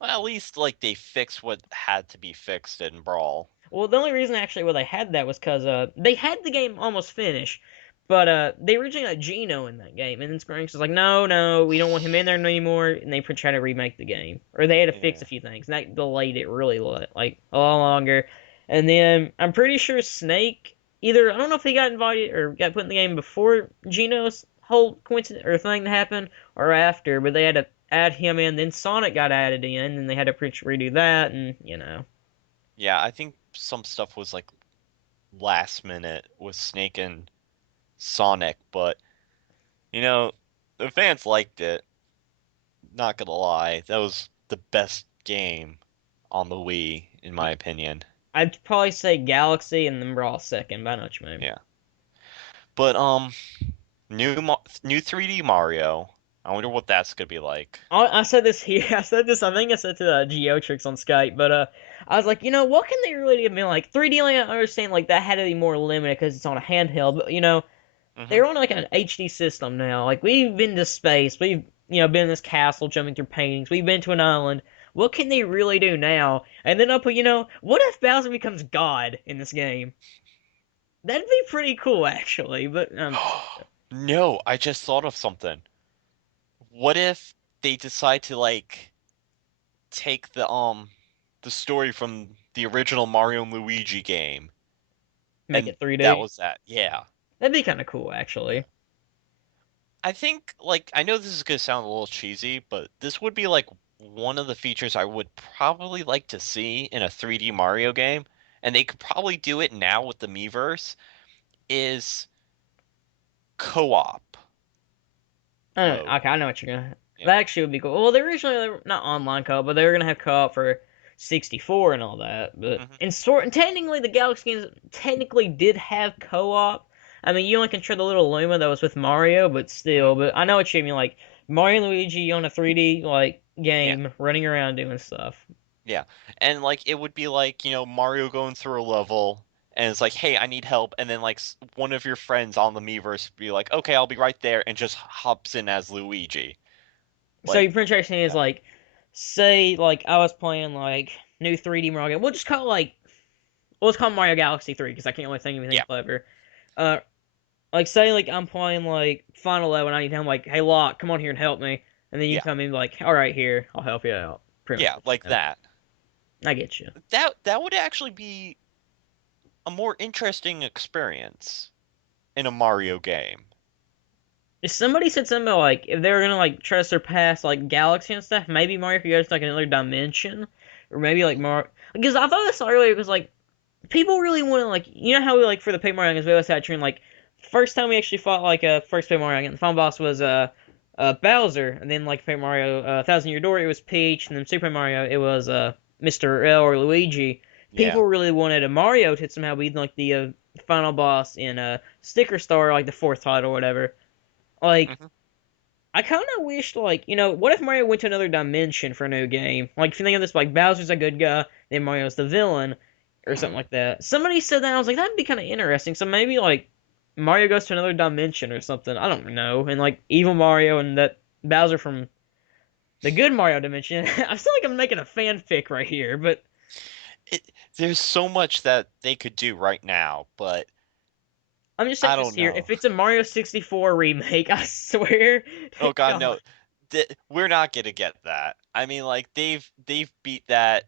well, at least like they fixed what had to be fixed in Brawl. Well, the only reason actually why they had that was because they had the game almost finished, but they originally had Geno in that game, and then Square Enix was like, no, no, we don't want him in there anymore, and they tried to remake the game, or they had to fix Yeah. a few things, and that delayed it really like a lot longer. And then I'm pretty sure Snake either I don't know if he got invited or got put in the game before Geno's whole coincidence or thing happened or after, but they had to add him in. Then Sonic got added in, and they had to redo that, and you know. Yeah, I think some stuff was like last minute with Snake and Sonic, but the fans liked it. Not gonna lie, that was the best game on the Wii, in my opinion. I'd probably say Galaxy and then Brawl second, but I know what you mean. Yeah. But new 3D Mario. I wonder what that's gonna be like. I said this here. I said this. I think I said to Geotrix on Skype, but I was like, what can they really give me? Like 3D Land, I understand like that had to be more limited because it's on a handheld, but Hmm. they're on like an HD system now. Like we've been to space, we've been in this castle, jumping through paintings, we've been to an island. What can they really do now? And then I put, what if Bowser becomes God in this game? That'd be pretty cool, actually. But No, I just thought of something. What if they decide to like take the story from the original Mario and Luigi game Make and it 3D. that was that. Yeah. That'd be kind of cool, actually. I think, like, I know this is gonna sound a little cheesy, but this would be like one of the features I would probably like to see in a 3D Mario game, and they could probably do it now with the Miiverse, is co-op mode. Okay, I know what you're gonna. Yeah. That actually would be cool. Well, they were not online co-op, but they were gonna have co-op for 64 and all that. But Hmm. and technically, the Galaxy games technically did have co-op. I mean, you only control the little Luma that was with Mario, but Hmm. still. But I know what you mean. Like Mario and Luigi on a 3D like Yeah. game, running around doing stuff. Yeah. And like it would be like, Mario going through a level and it's like, "Hey, I need help." And then like one of your friends on the Miiverse be like, "Okay, I'll be right there," and just hops in as Luigi. So Like, your pretty much saying is yeah. like, say like I was playing like new 3D Mario game. We'll just call it like, well, let's call it Mario Galaxy 3 because I can't really think of anything Yeah. clever. Uh, like say like I'm playing like Final Level and I need him like, hey Locke, come on here and help me, and then you Yeah. come in like, all right here, I'll help you out. Pretty Yeah, much. like that. I get you. That would actually be a more interesting experience in a Mario game. If somebody said something about like if they were gonna like try to surpass like Galaxy and stuff, maybe Mario could go to like another dimension, or maybe like Mario. Because I thought this earlier because like people really want to like you know how we like for the Paper Mario games we always had train like first time we actually fought like a first Paper Mario game the final boss was Bowser and then like Paper Mario Thousand Year Door it was Peach and then Super Mario it was Mr. L or Luigi. Yeah. People really wanted a Mario to somehow be like the final boss in Sticker Star like the fourth title or whatever. Like Hmm. I kind of wished like what if Mario went to another dimension for a new game? Like if you think of this like Bowser's a good guy, then Mario's the villain or something like that. Somebody said that I was like that'd be kind of interesting. So maybe like Mario goes to another dimension or something. I don't know. And like evil Mario and that Bowser from the good Mario dimension. I feel like I'm making a fanfic right here, but There's so much that they could do right now, but I'm just saying I this don't here. know. If it's a Mario 64 remake, I swear Oh to God, God, no. We're not gonna get that. I mean, like they've beat that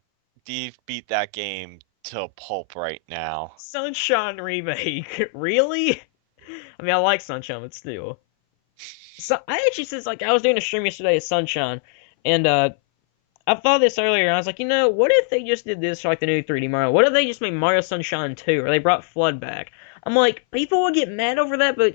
game to a pulp right now. Sunshine remake. Really? I mean, I like Sunshine, but still. So I actually says like I was doing a stream yesterday of Sunshine, and I thought this earlier. And I was like, what if they just did this for like the new 3D Mario? What if they just made Mario Sunshine 2, or they brought Flood back? I'm like, people would get mad over that, but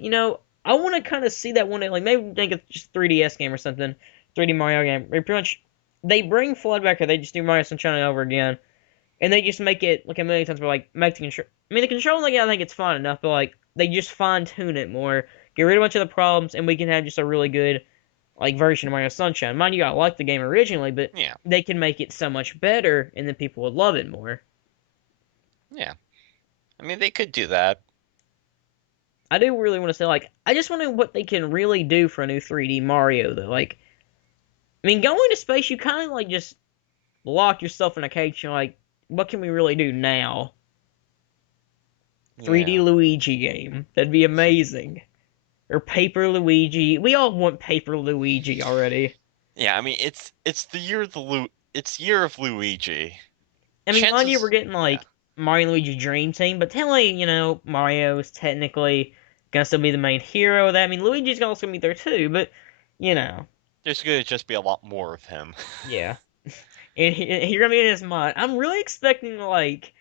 I want to kind of see that one day. Like maybe make a just 3DS game or something, 3D Mario game. They pretty much they bring Flood back, or they just do Mario Sunshine over again, and they just make it like a million times. But like make the control. I mean, the control, like I think it's fine enough, but like they just fine tune it more, get rid of a bunch of the problems, and we can have just a really good like version of Mario Sunshine. Mind you, I liked the game originally, but Yeah, they can make it so much better, and then people would love it more. yeah. I mean, they could do that. I do really want to say like I just wonder what they can really do for a new 3D Mario though. Like, I mean, going to space, you kind of like just lock yourself in a cage. You're like, what can we really do now? 3D Yeah. Luigi game. That'd be amazing. Or Paper Luigi. We all want Paper Luigi already. Yeah, I mean, it's the year of the it's year of Luigi. I mean, mind you, we're Chances, getting yeah. like Mario and Luigi Dream Team, but technically, Mario is technically gonna still be the main hero of that. I mean, Luigi's also gonna be there too, but you know, There's gonna just be a lot more of him. yeah. And you're gonna be in his mind. I'm really expecting like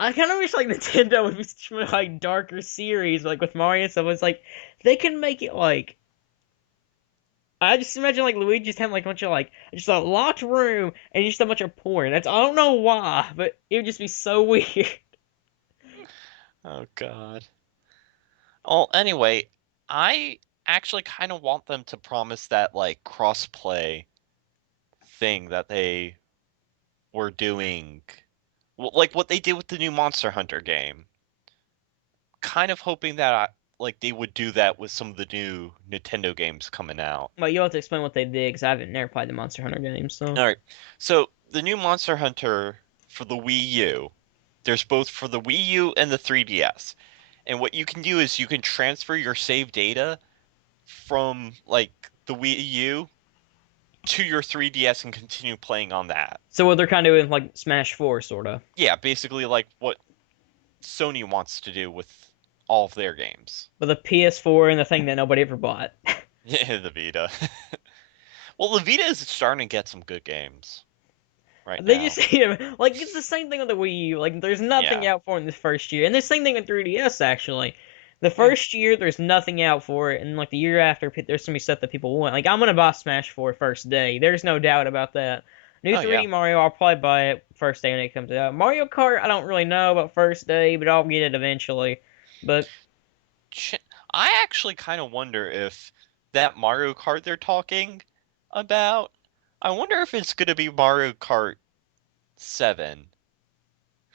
I kind of wish like Nintendo would be such a like darker series, like with Mario and stuff. It's like they can make it like I just imagine like Luigi just having like a bunch of like just a locked room and just a bunch of porn. That's I don't know why, but it would just be so weird. Oh God. Oh, anyway, I actually kind of want them to promise that like cross-play thing that they were doing, like what they did with the new Monster Hunter game. Kind of hoping that like they would do that with some of the new Nintendo games coming out. But you'll have to explain what they did because I haven't never played the Monster Hunter games. So All right. So the new Monster Hunter for the Wii U, there's both for the Wii U and the 3DS. And what you can do is you can transfer your save data from like the Wii U to your 3DS and continue playing on that. what they're kind of doing like Smash 4 sort of. Yeah, basically like what Sony wants to do with all of their games. With a PS4 and the thing that nobody ever bought. Yeah, the Vita. Well, the Vita is starting to get some good games right They just now. like it's the same thing with the Wii U. Like there's nothing Yeah. out for it in the first year, and the same thing with 3DS actually. The Yeah. first year there's nothing out for it, and like the year after there's gonna be stuff that people want. Like I'm gonna buy Smash 4 first day. There's no doubt about that. New Oh, yeah. 3D Mario, I'll probably buy it first day when it comes out. Mario Kart, I don't really know about first day, but I'll get it eventually. But Ch- I actually kind of wonder if that Mario Kart they're talking about, I wonder if it's going to be Mario Kart 7,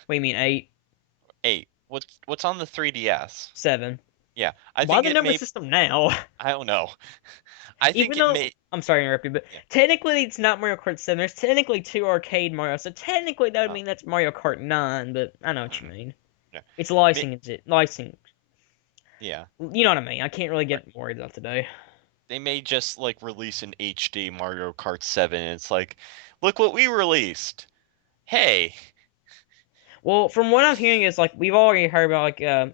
what do you mean 8, 8. What's on the 3DS? 7? Yeah, I Why think the it number may. system now? I don't know. I think Even it though may. I'm sorry to interrupt you, but Yeah. technically it's not Mario Kart 7. There's technically two arcade Mario, so technically that would Oh, mean that's Mario Kart 9. But I know what you mhm, mean. yeah. It's May, licensing. yeah. You know what I mean. I can't really Right. get worried about today. They may just like release an HD Mario Kart 7. And it's like, look what we released. Hey. Well, from what I'm hearing is like we've already heard about like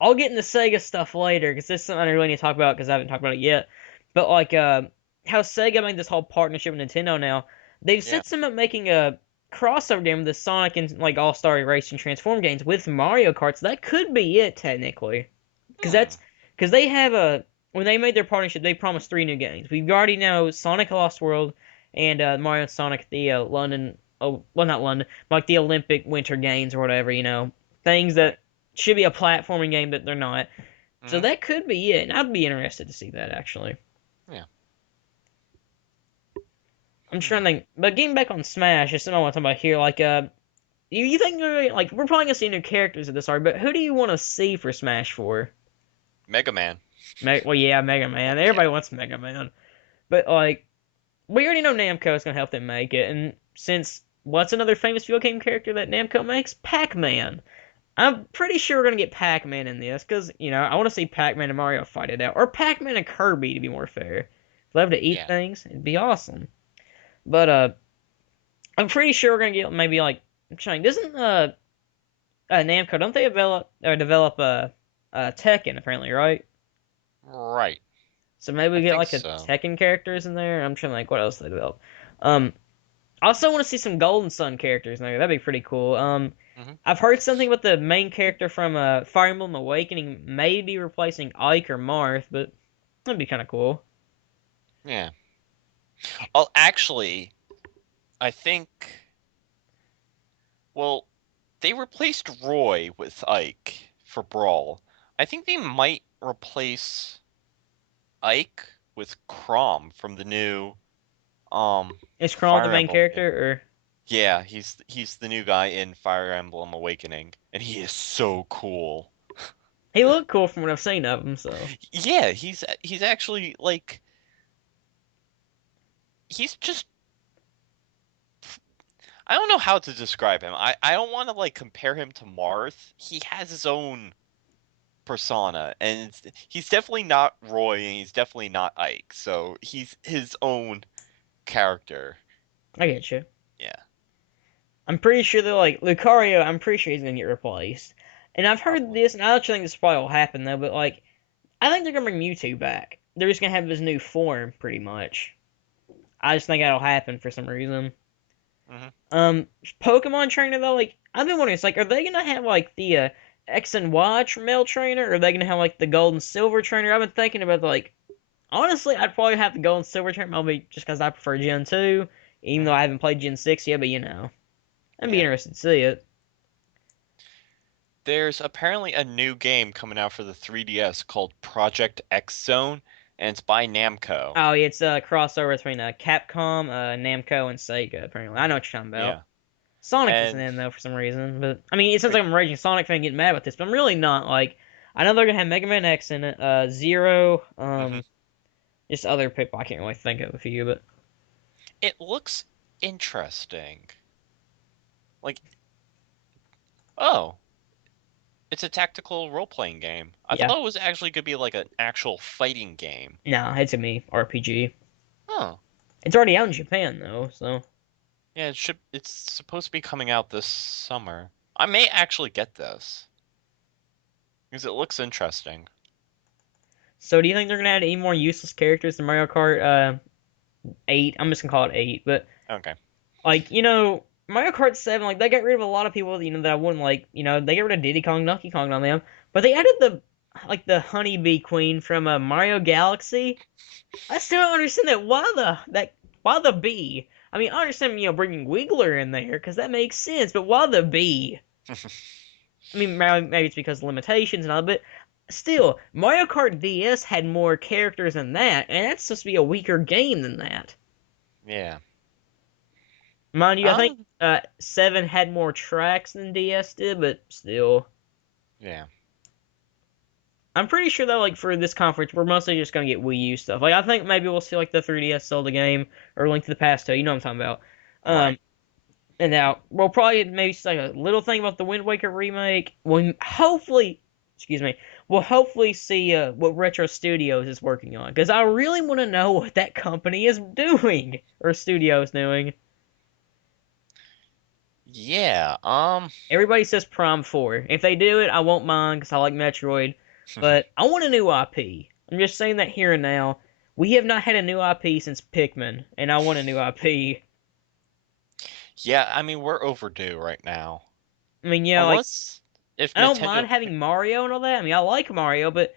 I'll get into Sega stuff later because this is something I really need to talk about because I haven't talked about it yet. But like how Sega made this whole partnership with Nintendo now. They've Yeah. said something about making a crossover game with the Sonic and like All Star Racing Transform games with Mario Kart. So that could be it technically, because Hmm. that's because they have a when they made their partnership they promised three new games. We've already know Sonic Lost World and Mario and Sonic the London. Oh, well, not London, but like the Olympic Winter Games or whatever. Things Right. that should be a platforming game, but they're not. So Hmm. that could be it. And I'd be interested to see that actually. Yeah. I'm Hmm. trying to think, but getting back on Smash, it's something I want to talk about here. Like, you think like we're probably gonna see new characters at this art, but who do you want to see for Smash 4? Mega Man. Well, yeah, Mega Man. Yeah. Everybody wants Mega Man, but like we already know Namco is gonna help them make it, and since what's another famous video game character that Namco makes? Pac-Man. I'm pretty sure we're gonna get Pac-Man in this, cause I want to see Pac-Man and Mario fight it out, or Pac-Man and Kirby to be more fair. If they have to eat Yeah. things, it'd be awesome. But I'm pretty sure we're gonna get maybe like I'm trying. Doesn't Namco don't they develop Tekken apparently, right? Right. So maybe I we get think like a so. Tekken characters in there. I'm trying to like what else they develop. Um, I also want to see some Golden Sun characters in there. That'd be pretty cool. Hmm. I've heard something about the main character from Fire Emblem Awakening may be replacing Ike or Marth, but that'd be kind of cool. Yeah. Oh, actually, I think. Well, they replaced Roy with Ike for Brawl. I think they might replace Ike with Crom from the new Is Chrom the Fire main Emblem game. character, or Yeah, he's the new guy in Fire Emblem Awakening, and he is so cool. he looked cool from what I've seen of him? So Yeah, he's actually like he's just I don't know how to describe him. I don't want to like compare him to Marth. He has his own persona, and he's definitely not Roy, and he's definitely not Ike. So he's his own character. I get you. Yeah, I'm pretty sure they're like Lucario. I'm pretty sure he's gonna get replaced. And I've heard probably. this, and I actually think this probably will happen though. But like, I think they're gonna bring Mewtwo back. They're just gonna have his new form, pretty much. I just think that'll happen for some reason. Hmm. Pokemon trainer though, like I've been wondering, it's like, are they gonna have like the X and Y male trainer, or are they gonna have like the Gold and Silver trainer? I've been thinking about like, honestly, I'd probably have the Gold and Silver trainer, maybe just because I prefer Gen 2, even though Hmm. I haven't played Gen 6 yet. But I'd be Yeah. interested to see it. There's apparently a new game coming out for the 3DS called Project X Zone, and it's by Namco. Oh, yeah, it's a crossover between Capcom, Namco, and Sega. Apparently, I know what you're talking about. Yeah. Sonic isn't And in though for some reason, but I mean, it sounds right. like I'm a raging Sonic fan getting mad about this, but I'm really not. Like, I know they're gonna have Mega Man X in it, Zero, Hmm. just other people I can't really think of a few, but It looks interesting. Like, oh, it's a tactical role-playing game. I yeah, thought it was actually gonna be like an actual fighting game. no, it's a me RPG. Oh, It's already out in Japan though, so yeah, it should. It's supposed to be coming out this summer. I may actually get this. because it looks interesting. So do you think they're gonna add any more useless characters in Mario Kart 8? I'm just gonna call it 8, but Okay. like Mario Kart 7, like they got rid of a lot of people that I wouldn't like. They got rid of Diddy Kong, Donkey Kong on them, but they added the Honeybee Queen from Mario Galaxy. I still don't understand that. Why the bee? I mean, I understand bringing Wiggler in there because that makes sense, but why the bee? I mean, maybe it's because of limitations and all, but still, Mario Kart DS had more characters than that, and that's supposed to be a weaker game than that. Yeah. Mind you, I think Um. 7 had more tracks than DS did, but still. Yeah. I'm pretty sure though, like for this conference, we're mostly just gonna get Wii U stuff. Like I think maybe we'll see like the 3DS Zelda game or Link to the Past 2. You know what I'm talking about. Right. And now we'll probably maybe say a little thing about the Wind Waker remake. Excuse me, we'll hopefully see what Retro Studios is working on because I really want to know what that company is doing or studio is doing. Yeah. Everybody says Prime 4. If they do it, I won't mind because I like Metroid. But I want a new IP. I'm just saying that here and now. We have not had a new IP since Pikmin, and I want a new IP. Yeah. I mean, we're overdue right now. I mean, yeah, like Unless if I don't mind Nintendo. having Mario and all that. I mean, I like Mario, but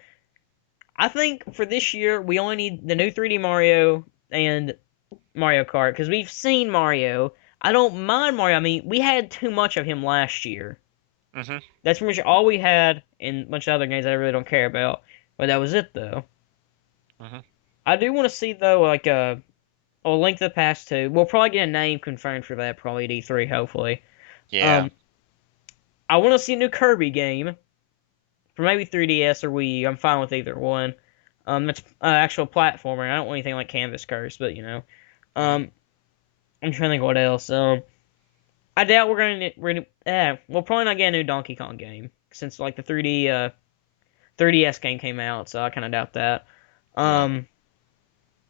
I think for this year we only need the new 3D Mario and Mario Kart because we've seen Mario. I don't mind Mario. I mean, we had too much of him last year. Hmm. That's pretty much all we had in a bunch of other games I really don't care about. But that was it though. Hmm. I do want to see though, like a Link to the Past 2. We'll probably get a name confirmed for that probably at E3, hopefully. Yeah. Um, I want to see a new Kirby game for maybe 3DS or Wii. I'm fine with either one. It's actual platformer. I don't want anything like Canvas Curse, but Hmm. Um, I'm trying to think what else. I doubt we'll probably not get a new Donkey Kong game since like the 3DS game came out, so I kind of doubt that. Yeah. Um,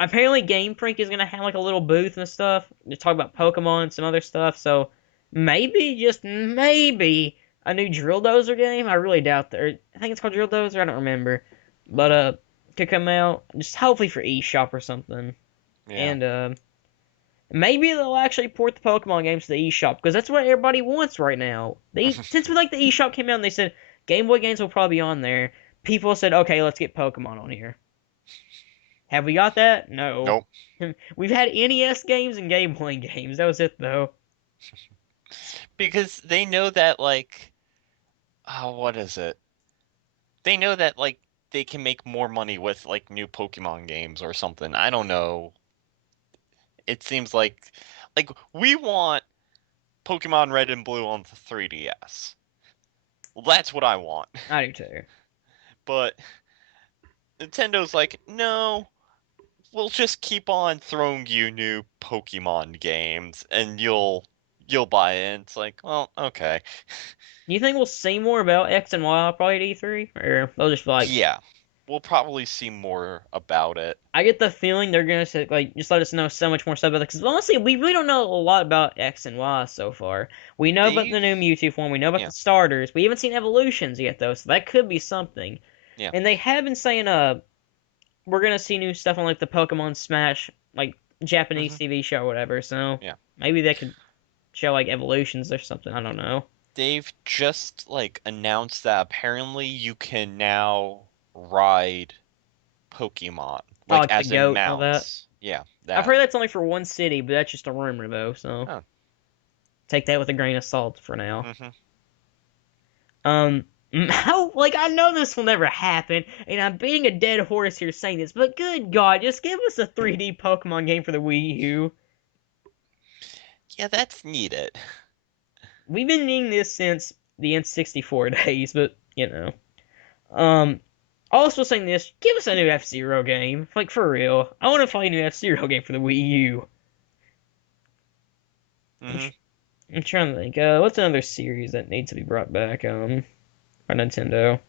Apparently Game Freak is gonna have like a little booth and stuff to talk about Pokemon and some other stuff. So maybe, just maybe, a new Drill Dozer game. I really doubt that. I think it's called Drill Dozer. I don't remember, but could come out just hopefully for eShop or something. Yeah. And maybe they'll actually port the Pokemon games to the eShop because that's what everybody wants right now. Since like the eShop came out and they said Game Boy games will probably be on there, people said, okay, let's get Pokemon on here. Have we got that? No. Nope. We've had NES games and Game Boy games. That was it though. Because they know that like, oh, what is it? They know that like they can make more money with like new Pokemon games or something. I don't know. It seems like we want Pokemon Red and Blue on the 3DS. Well, that's what I want. I do too. But Nintendo's like, no, we'll just keep on throwing you new Pokemon games and you'll buy it. It's like, well, okay. Do you think we'll see more about X and Y probably at E3, or they'll just be like? Yeah. We'll probably see more about it. I get the feeling they're gonna say like just let us know so much more stuff about it because honestly we really don't know a lot about X and Y so far. We know about They the new Mewtwo form. We know about yeah. the starters. We haven't seen evolutions yet though, so that could be something. Yeah. And they have been saying we're gonna see new stuff on like the Pokemon Smash like Japanese Hmm. TV show or whatever. So Yeah. maybe they could show like evolutions or something. I don't know. They've just like announced that apparently you can now ride Pokemon, I like like the as in goat and all that. mounts. Yeah, I've that. heard that's only for one city, but that's just a rumor though. So Oh. take that with a grain of salt for now. Hmm. Um, how like I know this will never happen, and I'm beating a dead horse here saying this, but good God, just give us a 3D Pokemon game for the Wii U. Yeah, that's needed. We've been needing this since the N64 days, but Um, also saying this, give us a new F Zero game, like for real. I want to find a new F Zero game for the Wii U. I'm, Hmm. I'm trying to think. What's another series that needs to be brought back? By Nintendo.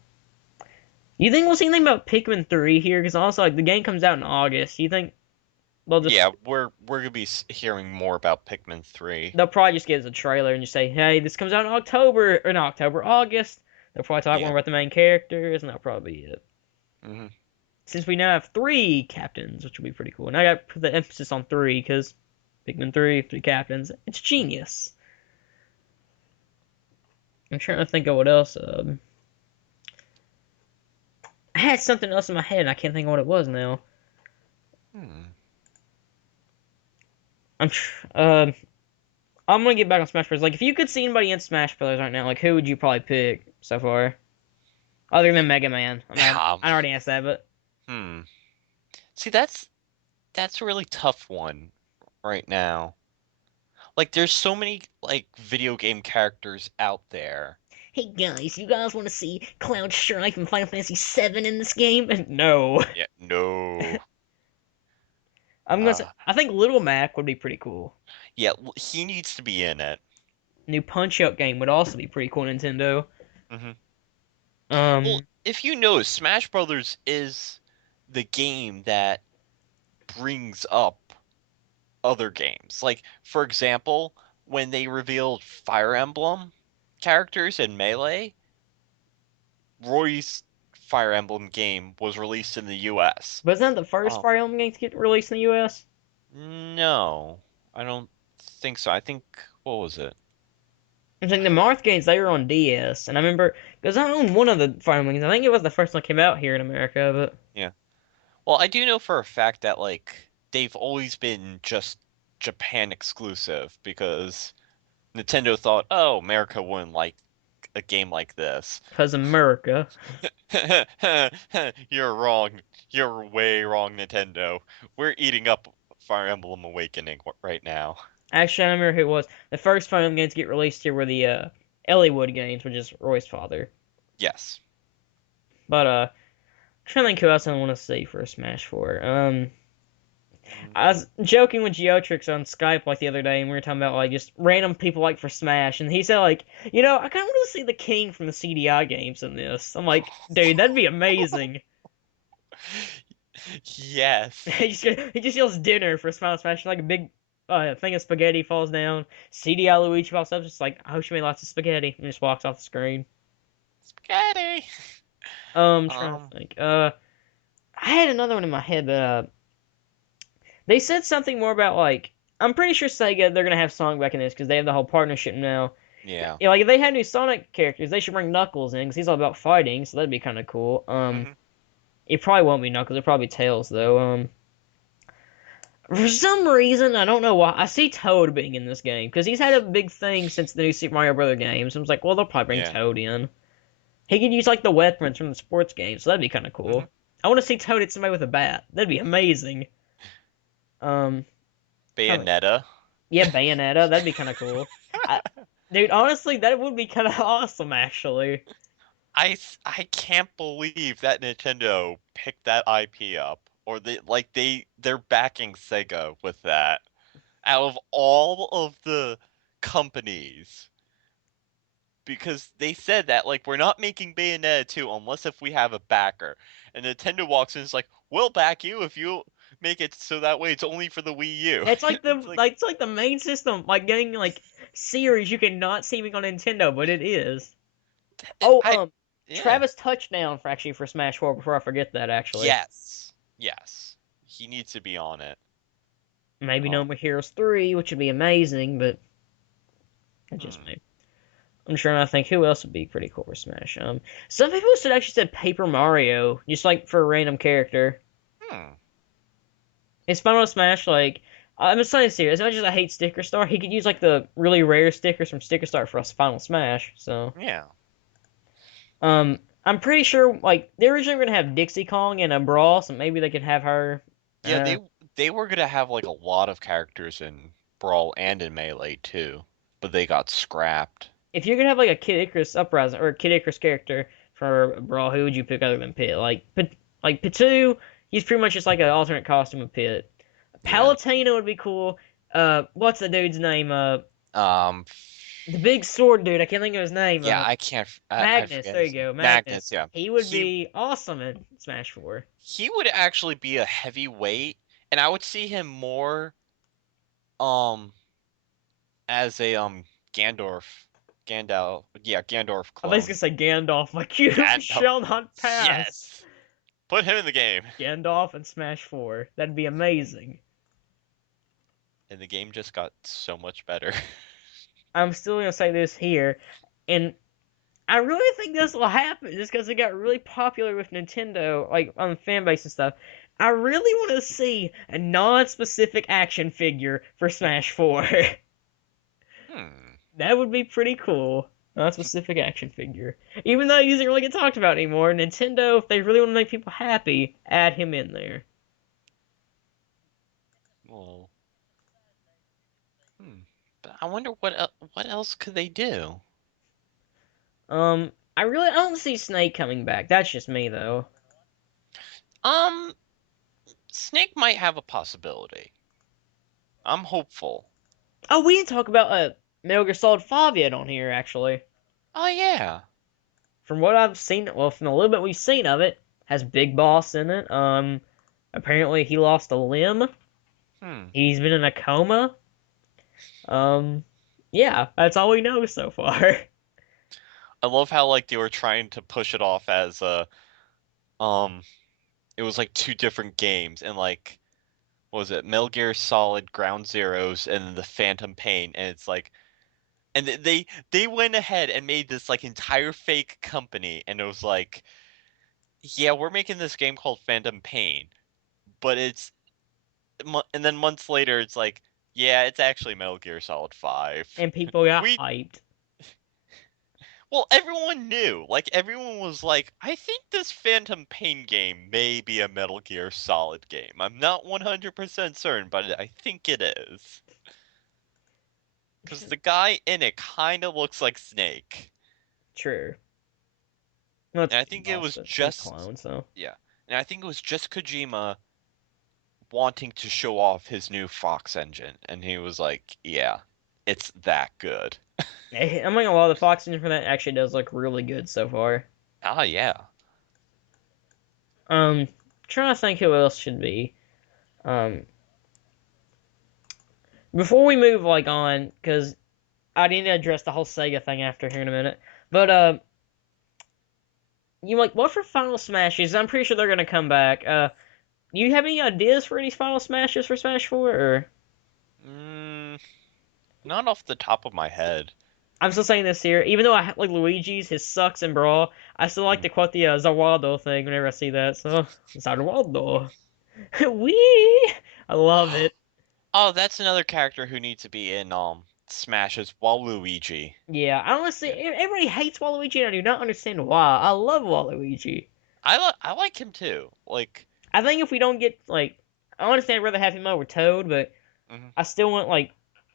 You think we'll see anything about Pikmin 3 here? Because also, like, the game comes out in August. You think they'll just Yeah, we're gonna be hearing more about Pikmin 3. they'll probably just give us a trailer and just say, "Hey, this comes out in October or not October, August." They'll probably talk more Yeah. about the main characters, and that'll probably be it. Hmm. Since we now have three captains, which will be pretty cool. And I got to put the emphasis on three because Pikmin 3, three captains. It's genius. I'm trying to think of what else. I had something else in my head, and I can't think of what it was now. Hmm. I'm uh, I'm gonna get back on Smash Bros. Like, if you could see anybody in Smash Bros. Right now, like, who would you probably pick so far? Other than Mega Man. I mean, Um, I already asked that, but hmm. See, that's a really tough one right now. Like, there's so many like video game characters out there. hey guys, you guys want to see Cloud Strife and Final Fantasy VII in this game? No. Yeah. No. I'm gonna say, Uh. I think Little Mac would be pretty cool. Yeah. He needs to be in it. New Punch Out game would also be pretty cool, Nintendo. Hmm. Well, Um, if you know, Smash Brothers is the game that brings up other games. Like, for example, when they revealed Fire Emblem characters in Melee, Roy's Fire Emblem game was released in the US. but isn't that the first Oh, Fire Emblem game to get released in the US? no. I don't think so. I think, what was it? I'm saying the Marth games, they were on DS, and I remember because I own one of the Fire Emblem games. I think it was the first one that came out here in America, but Yeah. Well, I do know for a fact that, like, they've always been just Japan exclusive because Nintendo thought, oh, America wouldn't like a game like this. because America. You're wrong. You're way wrong, Nintendo. We're eating up Fire Emblem Awakening right now. Actually, I remember who it was. The first Fire Emblem games to get released here were the Eliwood games, which is Roy's father. Yes. But I'm trying to think who else I want to see for a Smash 4. I was joking with Geotrix on Skype like the other day, and we were talking about like just random people like for Smash, and he said like, I kind of want to see the King from the CDI games in this. I'm like, dude, that'd be amazing. Yes. He just yells dinner for Smile Smash, like a big thing of spaghetti falls down. CDI Luigi pops up, just like, I hope she made lots of spaghetti, and just walks off the screen. Spaghetti. Trying to Um. think. I had another one in my head, but they said something more about like I'm pretty sure Sega they're gonna have Sonic back in this because they have the whole partnership now. Yeah. Yeah, like if they had new Sonic characters, they should bring Knuckles in because he's all about fighting, so that'd be kind of cool. Hmm. It probably won't be Knuckles, it'll probably be Tails though. For some reason, I don't know why, I see Toad being in this game because he's had a big thing since the new Super Mario Brother games. I was like, well, they'll probably bring Yeah. Toad in. He could use like the weapons from the sports games, so that'd be kind of Hmm. cool. I want to see Toad hit somebody with a bat. That'd be amazing. Um, trying to Bayonetta. Yeah, Bayonetta. That'd be kind of cool. I, dude, honestly, that would be kind of awesome, actually. I can't believe that Nintendo picked that IP up, or they're backing Sega with that. Out of all of the companies, because they said that like we're not making Bayonetta 2 unless if we have a backer. And Nintendo walks in and is like, "We'll back you if you make it so that way it's only for the Wii U." It's like It's like, it's like the main system, like getting like series you cannot see on Nintendo, but it is. Oh, I yeah. Travis Touchdown for actually for Smash 4 before I forget that actually. Yes. Yes. He needs to be on it. Maybe No Oh. More Heroes 3, which would be amazing, but it's just Hmm. me. I'm trying to think who else would be pretty cool for Smash. Some people said actually said Paper Mario, just like for a random character. Hmm. It's fun with Smash, like, I'm just saying serious. As much as I hate Sticker Star, he could use, like, the really rare stickers from Sticker Star for us Final Smash, so. Yeah. I'm pretty sure, like, they're originally gonna have Dixie Kong in a Brawl, so maybe they could have her. Yeah, Uh, they were gonna have like a lot of characters in Brawl and in Melee too, but they got scrapped. if you're gonna have, like, a Kid Icarus Uprising, or a Kid Icarus character for Brawl, who would you pick other than Pit? Like, Pitu, he's pretty much just like an alternate costume of Pit. Yeah. Palutena would be cool. What's the dude's name? Um. The big sword dude, I can't think of his name. Yeah, I can't. I Magnus, forget there you his name. go, Magnus. Magnus. Yeah. He would be awesome in Smash 4. He would actually be a heavyweight, and I would see him more um as a Gandorf Gandalf. Yeah, Gandorf I was clone. gonna say Gandalf, like you Gandalf. shall not pass. Yes. Put him in the game. Gandalf and Smash 4. That'd be amazing. And the game just got so much better. I'm still gonna say this here, and I really think this will happen just because it got really popular with Nintendo, like on the fan base and stuff. I really want to see a non-specific action figure for Smash 4. Hmm. That would be pretty cool. Non-specific action figure. Even though he doesn't really get talked about anymore, Nintendo, if they really want to make people happy, add him in there. Well. Hmm. But I wonder what else could they do? I don't see Snake coming back. That's just me though. Um, Snake might have a possibility. I'm hopeful. Oh, we didn't talk about Metal Gear Solid 5 yet on here actually. Oh yeah. From what I've seen, well, from the little bit we've seen of it, has Big Boss in it. Apparently he lost a limb. Hmm. He's been in a coma. Um, yeah, that's all we know so far. I love how like they were trying to push it off as um it was like two different games and like what was it? Metal Gear Solid Ground Zeroes and then the Phantom Pain and it's like and they went ahead and made this like entire fake company and it was like yeah, we're making this game called Phantom Pain, but it's and then months later it's like yeah, it's actually Metal Gear Solid 5. And people got We hyped. Well, everyone knew. Like everyone was like, I think this Phantom Pain game may be a Metal Gear Solid game. I'm not 100% certain, but I think it is. Cuz the guy in it kind of looks like Snake. True. Well, it's And I Big think it Boss, was but he's just clone, so. yeah. And I think it was just Kojima wanting to show off his new Fox engine and he was like, yeah, it's that good. I'm not gonna lie, the Fox engine for that actually does look really good so far. Ah, yeah. Trying to think who else should be. Um, Before we move like on, because I need to address the whole Sega thing after here in a minute. But you like what for Final Smashes? I'm pretty sure they're gonna come back. Do you have any ideas for any Final Smashes for Smash 4? Or Mm, not off the top of my head. I'm still saying this here, even though I like Luigi's, his sucks and Brawl. I still like Mm. to quote the Zawaldo thing whenever I see that. So Zawaldo, wee, I love it. Oh, that's another character who needs to be in Smash as Waluigi. Yeah, I honestly, Yeah. everybody hates Waluigi, and I do not understand why. I love Waluigi. I like him too. Like, I think if we don't get like, I understand I'd rather have him over Toad, but mhm, I still want like,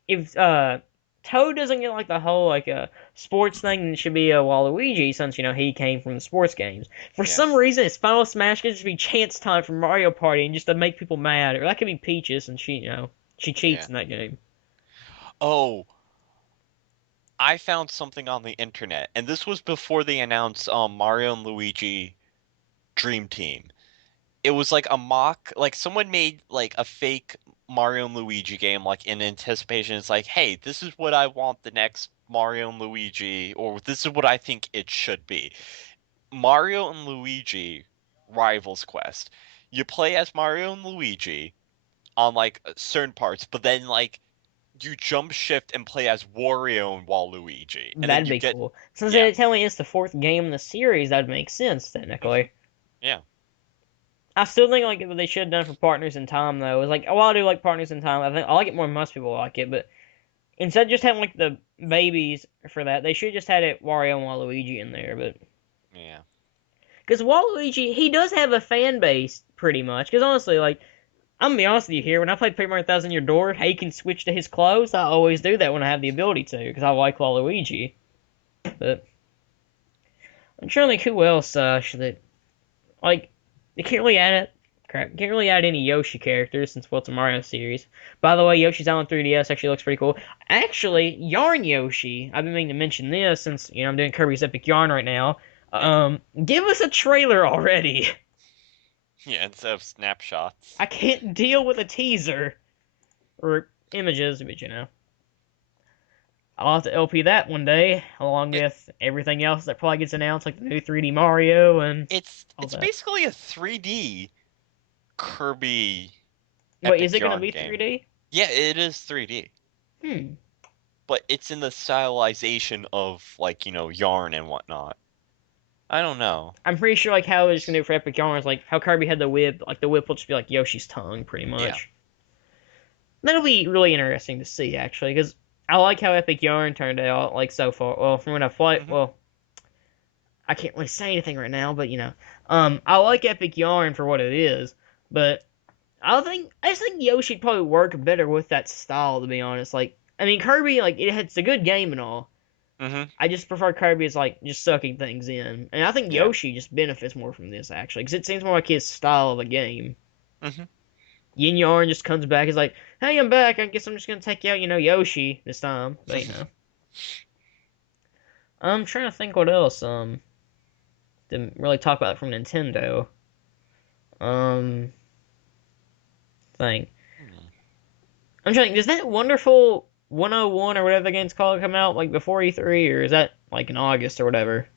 if Toad doesn't get like the whole like sports thing, then it should be a Waluigi since he came from the sports games. For some yes, reason, his Final Smash could just be chance time from Mario Party and just to make people mad, or that could be Peaches and she cheats yeah. in that game. Oh, I found something on the internet, and this was before they announced Mario and Luigi Dream Team. It was like a mock, like someone made like a fake Mario and Luigi game, like in anticipation. It's like, hey, this is what I want the next Mario and Luigi, or this is what I think it should be. Mario and Luigi Rivals Quest. You play as Mario and Luigi on like certain parts, but then like you jump shift and play as Wario and Waluigi, and then That'd you be get cool. Since yeah, they're telling us the fourth game in the series, that'd make sense technically. yeah, I still think like what they should have done for Partners in Time though is like, while I do like Partners in Time, I think I like it more than most people like it, but instead of just having like the babies for that, they should have just had it Wario and Waluigi in there. But yeah. because Waluigi, he does have a fan base pretty much. Because honestly, like I'm gonna be honest with you here, when I play Paper Mario Thousand Year Door, he can switch to his clothes. I always do that when I have the ability to because I like Waluigi. But I'm trying to think who else should they like. They can't really add it. Crap, can't really add any Yoshi characters since well, it's a Mario series. By the way, Yoshi's Island 3DS actually looks pretty cool. Actually, Yarn Yoshi, I've been meaning to mention this since I'm doing Kirby's Epic Yarn right now. Yeah. Give us a trailer already. Yeah, instead of snapshots. I can't deal with a teaser or images, but. I'll have to LP that one day, along It, with everything else that probably gets announced, like the new 3D Mario and all it's that. basically a 3D Kirby Wait, is Epic it gonna Yarn be game. 3D? Yeah, it is 3D, Hmm. but it's in the stylization of like, Yarn and whatnot. I don't know. I'm pretty sure like how it's just gonna do for Epic Yarn is like how Kirby had the whip, like the whip will just be like Yoshi's tongue, pretty Yeah. much. That'll be really interesting to see actually, because I like how Epic Yarn turned out like so far. Well, from when I played, Hmm. well, I can't really say anything right now, but I like Epic Yarn for what it is, but I just think Yoshi'd probably work better with that style, to be honest. Like, I mean, Kirby, like, it's a good game and all. Hmm. I just prefer Kirby as like just sucking things in, and I think Yeah. Yoshi just benefits more from this actually, because it seems more like his style of a game. Hmm. Yin Yarn just comes back, he's like, "Hey, I'm back. I guess I'm just gonna take out, Yoshi this time." But I'm trying to think what else. Didn't really talk about it from Nintendo. Um, thing. I'm trying. Does that Wonderful 101 or whatever the game's called come out like before E3, or is that like in August or whatever?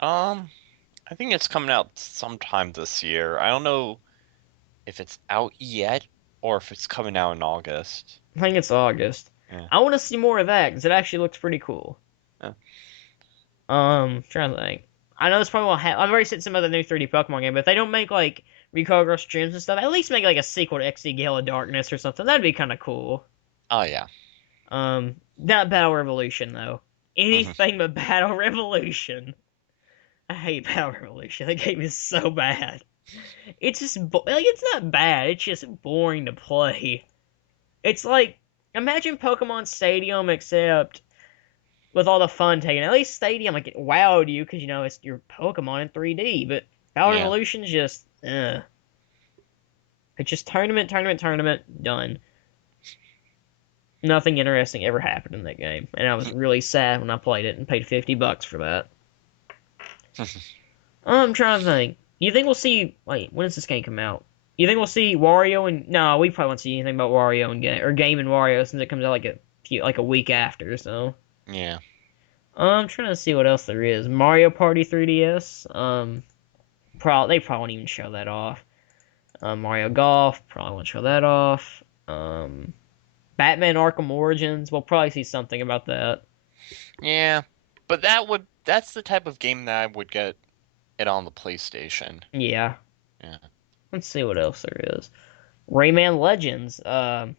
Um, I think it's coming out sometime this year. I don't know if it's out yet or if it's coming out in August. I think it's August. Yeah. I want to see more of that because it actually looks pretty cool. Yeah. Trying to think. I know this probably won't have. I've already seen some of the new 3D Pokemon game, but if they don't make like Recall Girls Dreams and stuff, at least make like a sequel to XD Gale of Darkness or something. That'd be kind of cool. Oh yeah. Not Battle Revolution though. Hmm. Anything but Battle Revolution. I hate Battle Revolution. That game is so bad. It's just like it's not bad. It's just boring to play. It's like imagine Pokemon Stadium except with all the fun taken. At least Stadium like it wowed you because it's your Pokemon in 3D. But Battle Yeah. Revolution's just it's just tournament, tournament, tournament, done. Nothing interesting ever happened in that game, and I was really sad when I played it and paid $50 for that. I'm trying to think. You think we'll see? Wait, when does this game come out? You think we'll see Wario and? No, we probably won't see anything about Wario and Game and Wario since it comes out like a week after. So Yeah. I'm trying to see what else there is. Mario Party 3DS. They probably won't even show that off. Mario Golf probably won't show that off. Batman Arkham Origins. We'll probably see something about that. Yeah. But that's the type of game that I would get it on the PlayStation. Yeah. Yeah. Let's see what else there is. Rayman Legends. I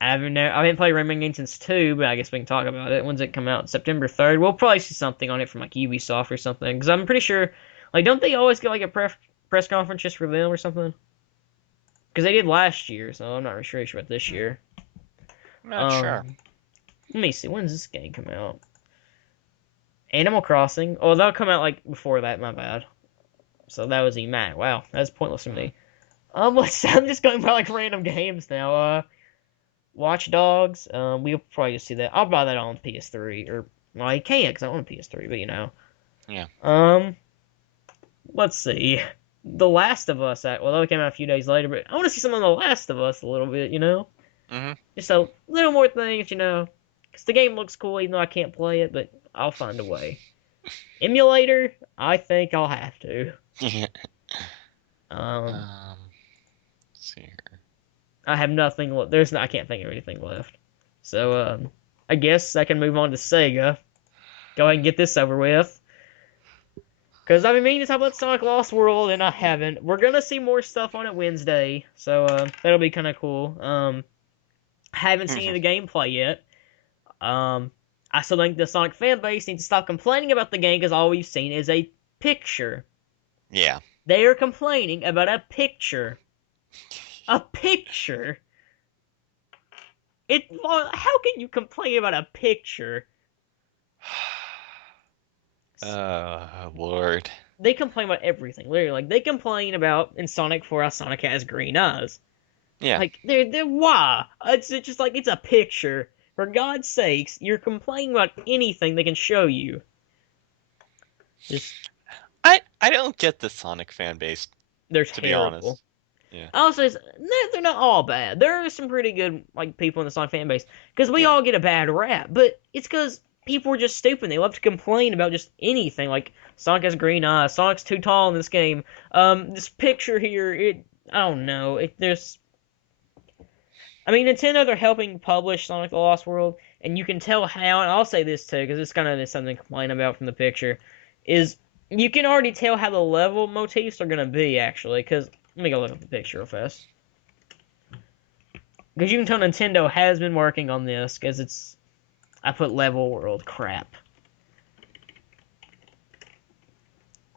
haven't played Rayman game since 2, but I guess we can talk about it. When's it come out? September 3rd. We'll probably see something on it from like Ubisoft or something. Because I'm pretty sure, like, don't they always get like a press conference just for them or something? Because they did last year, so I'm not really sure about this year. I'm not sure. Um, Let me see. When does this game come out? Animal Crossing. Oh, that'll come out like before that. My bad. So that was EMAC. Wow, that's pointless for me. I'm just going by like random games now. Watch Dogs. We'll probably just see that. I'll buy that on PS3 or well, I can't because I own a PS3, but Yeah. Let's see. The Last of Us. Well, that came out a few days later, but I want to see some of The Last of Us a little bit. Hmm. Just a little more things. Because the game looks cool, even though I can't play it, but I'll find a way. Emulator, I think I'll have to. Yeah. Um, Let's see here. I have nothing. I can't think of anything left. So, I guess I can move on to Sega. Go ahead and get this over with. Because I've been meaning to talk about Sonic Lost World, and I haven't. We're gonna see more stuff on it Wednesday, so that'll be kind of cool. I haven't seen any of the gameplay yet. I still think the Sonic fan base needs to stop complaining about the game because all we've seen is a picture. Yeah. They are complaining about a picture. A picture. How can you complain about a picture? Lord. They complain about everything. Literally, like they complain about in Sonic 4 how Sonic has green eyes. Yeah. Like they're why? It's just like it's a picture. For God's sakes, you're complaining about anything they can show you. Just I don't get the Sonic fan base, they're to be terrible. honest. Yeah. Also, they're not all bad. There are some pretty good like people in the Sonic fan base because we Yeah. all get a bad rap, but it's because people are just stupid. They love to complain about just anything. Like Sonic has green eyes, Sonic's too tall in this game. This picture here, I don't know. There's I mean, Nintendo, they're helping publish Sonic the Lost World, and you can tell how, and I'll say this too, because it's kind of something to complain about from the picture, is you can already tell how the level motifs are going to be, actually, because, let me go look at the picture real fast. Because you can tell Nintendo has been working on this, because I put level world, crap.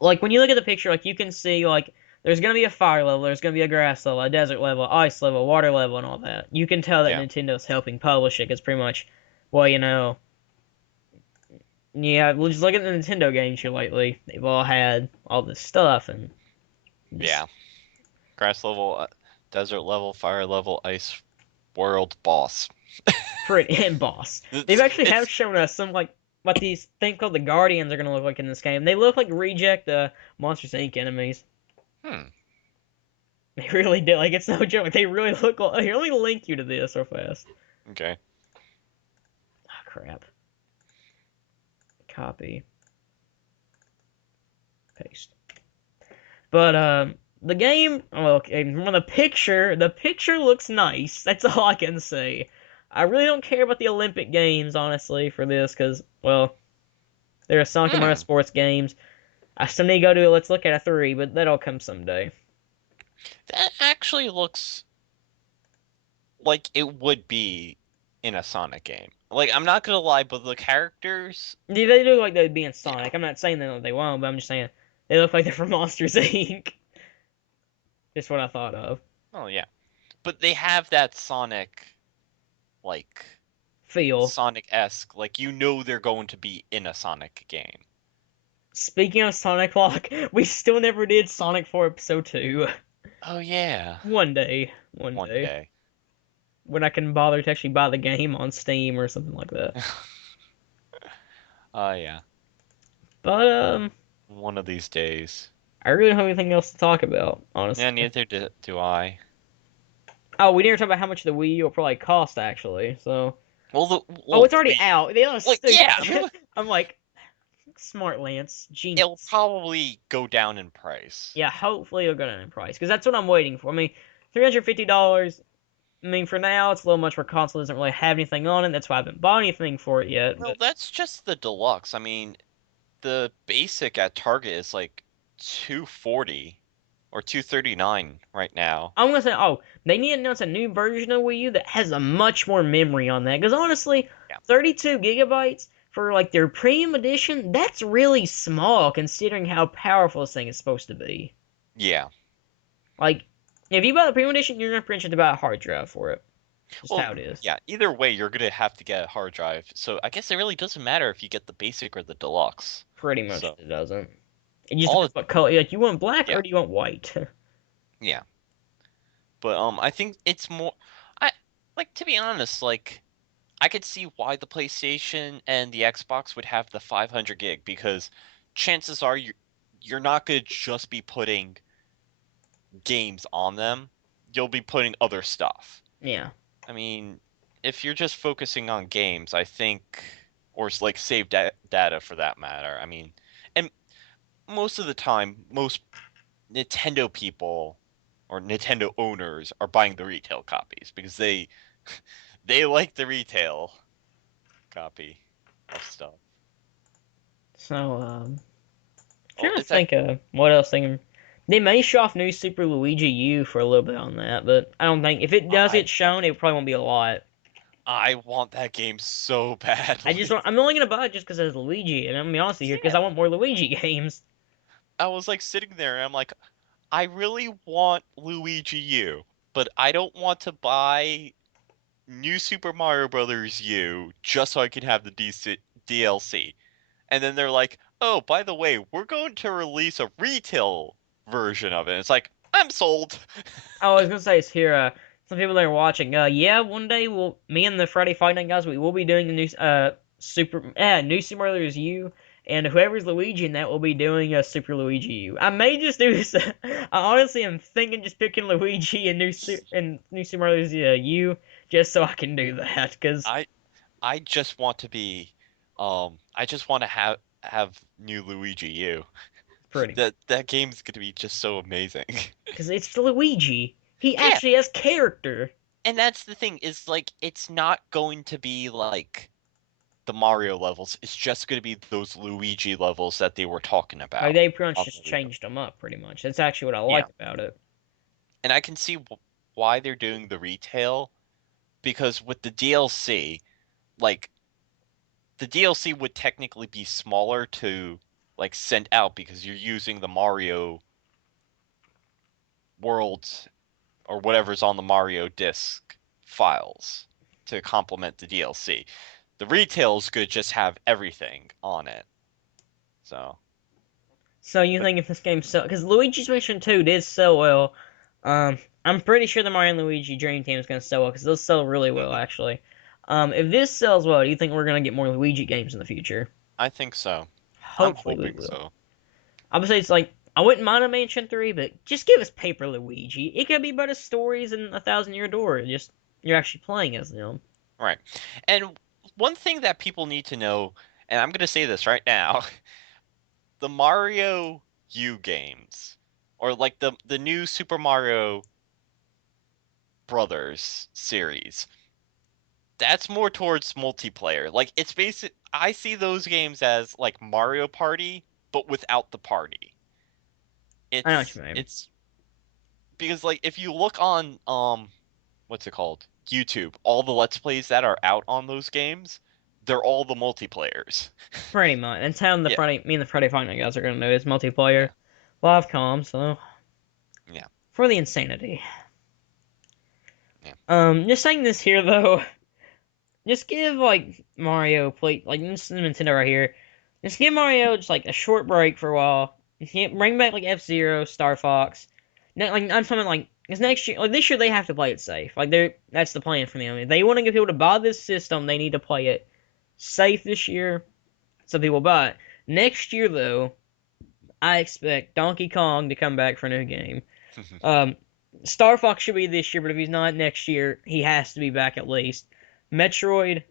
Like, when you look at the picture, like, you can see, like, there's going to be a fire level, there's going to be a grass level, a desert level, ice level, water level, and all that. You can tell that Yeah. Nintendo's helping publish it, because pretty much, well, yeah, well, just look at the Nintendo games here lately. They've all had all this stuff, and just Yeah. Grass level, desert level, fire level, ice world boss. pretty, and boss. They've It's actually have it's shown us some, like, what these things called the Guardians are going to look like in this game. They look like reject Monsters Inc. enemies. hmm. They really do. Like, it's no joke. They really look like. Here, let me link you to this real fast. Okay. Oh, crap. Copy. Paste. But the game, well, okay, from the picture looks nice. That's all I can say. I really don't care about the Olympic Games, honestly, for this, because, well, there are Sonic and Mario Hmm. Sports games. I still need to go to Let's Look at a 3, but that'll come someday. That actually looks like it would be in a Sonic game. Like, I'm not gonna lie, but the characters, Yeah, they look like they'd be in yeah. Sonic. I'm not saying that they won't, but I'm just saying they look like they're from Monsters Inc. Just what I thought of. Oh yeah. But they have that Sonic, like, Feel. Sonic-esque, like you know they're going to be in a Sonic game. Speaking of Sonic Lock, we still never did Sonic 4 Episode 2. Oh yeah. One day. One One day. day. When I can bother to actually buy the game on Steam or something like that. Oh yeah. But One of these days. I really don't have anything else to talk about, Yeah, honestly. neither do I. Oh, we didn't talk about how much the Wii U will probably cost actually. So, oh, Well, it's already out. They are like yeah, stupid. I'm like, smart Lance, it'll genius. probably go down in price. Yeah, hopefully it'll go down in price because that's what I'm waiting for. I mean, $350. I mean, for now it's a little much for console. Doesn't really have anything on it. That's why I haven't bought anything for it yet. Well, But that's just the deluxe. I mean, the basic at Target is like 240 or 239 right now. I'm gonna say, oh, they need to announce a new version of Wii U that has a much more memory on that. Because honestly, Yeah. 32 gigabytes for like their premium edition, that's really small considering how powerful this thing is supposed to be. Yeah. Like, if you buy the premium edition, you're gonna pretty much buy a hard drive for it. Just Well, how it is. yeah, either way you're going to have to get a hard drive. So I guess it really doesn't matter if you get the basic or the deluxe. Pretty much, So, it doesn't. It just all depends what color. Like, you want black yeah. or do you want white? Yeah. But I think it's more I like to be honest, like I could see why the PlayStation and the Xbox would have the 500 gig because chances are you're not going to just be putting games on them. You'll be putting other stuff. Yeah. I mean, if you're just focusing on games, I think, or like save data for that matter. I mean, and most of the time, most Nintendo people or Nintendo owners are buying the retail copies because they like the retail copy of stuff. So, Well, trying to it's like think of what else they can. They may show off new Super Luigi U for a little bit on that, but I don't think if it does I get shown, it probably won't be a lot. I want that game so I just badly. want, I'm only gonna buy it just because it's Luigi, and I'm gonna be honest with you here because I Yeah. want more Luigi games. I was like sitting there and I'm like, I really want Luigi U, but I don't want to buy New Super Mario Brothers U just so I can have the DLC. And then they're like, "Oh, by the way, we're going to release a retail version of it." It's like, "I'm sold." Oh, I was gonna say it's here. Some people that are watching. Yeah, one day me and the Friday Fight Night guys, we will be doing the new Super Mario Bros. U, and whoever's Luigi in that will be doing a Super Luigi U. I may just do this. I honestly am thinking just picking Luigi and New Super Mario U just so I can do that because I I just want to be, I just want to have new Luigi U. pretty That game's gonna be just so amazing. because it's the Luigi. He Yeah, actually has character. and that's the thing is like it's not going to be like the Mario levels. It's just going to be those Luigi levels that they were talking Like about they pretty much on just the Wii U. changed them up pretty much. That's actually what I Yeah, like about it. and I can see why they're doing the retail because with the DLC, like the DLC would technically be smaller to like send out because you're using the Mario worlds or whatever's on the Mario disc files to complement the DLC. The retails could just have everything on it. So, So you but think if this game sell because Luigi's Mansion 2 did sell well, I'm pretty sure the Mario and Luigi Dream Team is gonna sell well because they'll sell really well mhm, actually. If this sells well, do you think we're gonna get more Luigi games in the future? I think so. I'm Hopefully we hoping will. so. I would say it's like I wouldn't mind a Mansion 3, but just give us Paper Luigi. It could be better stories in A Thousand Year Door. Just you're actually playing as them. Right. And one thing that people need to know, and I'm going to say this right now, the Mario U games or like the new Super Mario Brothers series. That's more towards multiplayer. Like it's basic I see those games as like Mario Party but without the party. I know what you mean. It's because like if you look on what's it called? YouTube, all the Let's Plays that are out on those games, they're all the multiplayers. Pretty much. And how the Yeah, Friday, me and the Friday Fight Night guys are gonna do is multiplayer, yeah, live com. So yeah, for the insanity. yeah. Just saying this here though. Just give like Mario play like this is Nintendo right here. Just give Mario just like a short break for a while. You can't bring back like F-Zero, Star Fox. No, like I'm talking like because next year, like this year, they have to play it safe. Like that's the plan for them. If they want to get people to buy this system, they need to play it safe this year, so people buy it. Next year, though, I expect Donkey Kong to come back for a new game. Um, Star Fox should be this year, but if he's not next year, he has to be back at least. Metroid,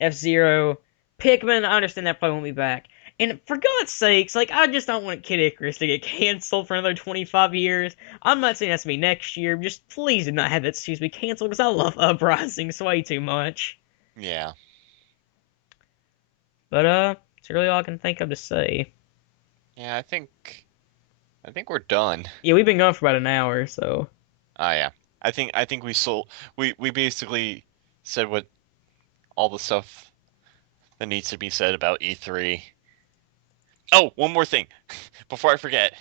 F-Zero, Pikmin, I understand that probably won't be back. And for God's sakes, like, I just don't want Kid Icarus to get canceled for another 25 years. I'm not saying it has to be next year. Just please do not have that series be canceled because I love Uprisings way too much. Yeah. But, it's really all I can think of to say. Yeah, I think we're done. Yeah, we've been going for about an hour, so. Ah, yeah. I think we basically said what all the stuff that needs to be said about E3. Oh, one more thing before I forget.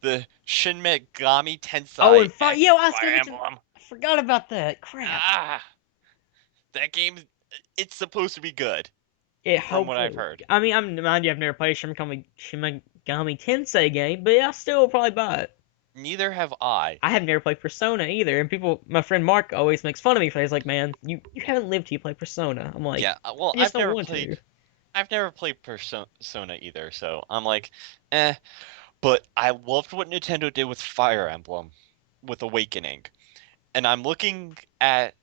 The Shin Megami Oh, Tensei and X yeah, I was Fire gonna mention. Emblem. I forgot about that. Crap. Ah, that game it's supposed to be good It from what hopefully. I've heard. I mean, mind you, I've never played a Shin Megami Tensei game, but I still will probably buy it. Neither have I. I have never played Persona either, and people, my friend Mark always makes fun of me for it. He's like, "Man, you haven't lived till you play Persona." I'm like, Yeah, well, I just don't want to. I've never played Persona either, so I'm like, eh. But I loved what Nintendo did with Fire Emblem, with Awakening, and I'm looking at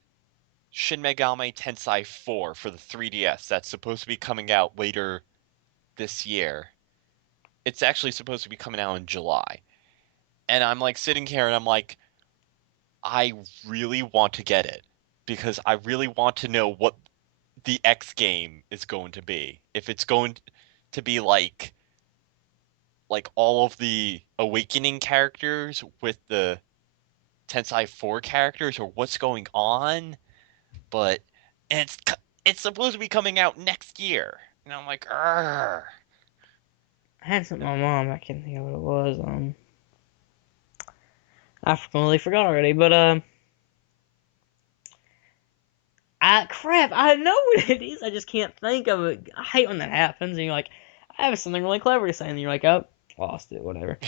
Shin Megami Tensei 4 for the 3DS. That's supposed to be coming out later this year. It's actually supposed to be coming out in July. And I'm like sitting here and I'm like, I really want to get it because I really want to know what the X game is going to be. If it's going to be like all of the Awakening characters with the Tensei 4 characters or what's going on, but it's it's supposed to be coming out next year. And I'm like, Arr. I had something with my mom. I can't think of what it was. I completely forgot already. But I crap. I know what it is. I just can't think of it. I hate when that happens. And you're like, I have something really clever to say, and you're like, oh, lost it. Whatever.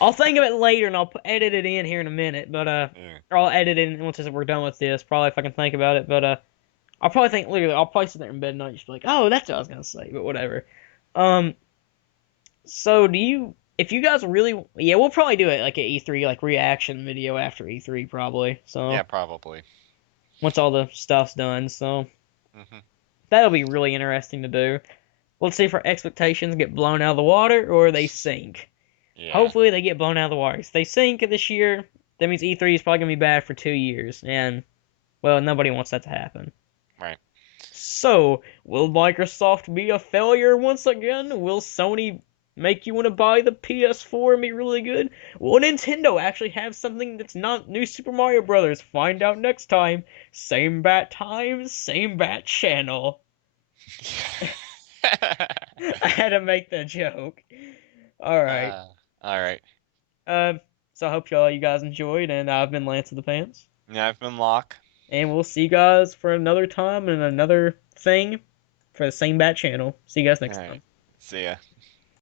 I'll think of it later, and I'll edit it in here in a minute. But Yeah. or I'll edit it in once we're done with this. Probably if I can think about it. But I'll probably think literally. I'll probably sit there in bed and I'll just be like, oh, that's what I was gonna say. But whatever. Um, so do you? If you guys really, yeah, we'll probably do it like at E3, like reaction video after E3, probably. Yeah, So probably. once all the stuff's done, so Hmm. that'll be really interesting to do. Let's see if our expectations get blown out of the water or they sink. Yeah. Hopefully they get blown out of the water. If they sink this year, that means E3 is probably gonna be bad for 2 years, and well, nobody wants that to happen. Right. So, will Microsoft be a failure once again? Will Sony make you want to buy the PS4 and be really good? Will Nintendo actually have something that's not New Super Mario Brothers? Find out next time. Same bat time, same bat channel. I had to make that joke. All right. uh, all right. Um. So I hope y'all you guys enjoyed, and I've been Lance of the Pants, Yeah, I've been Locke. and we'll see you guys for another time and another thing for the same bat channel. See you guys All next right. time. See ya.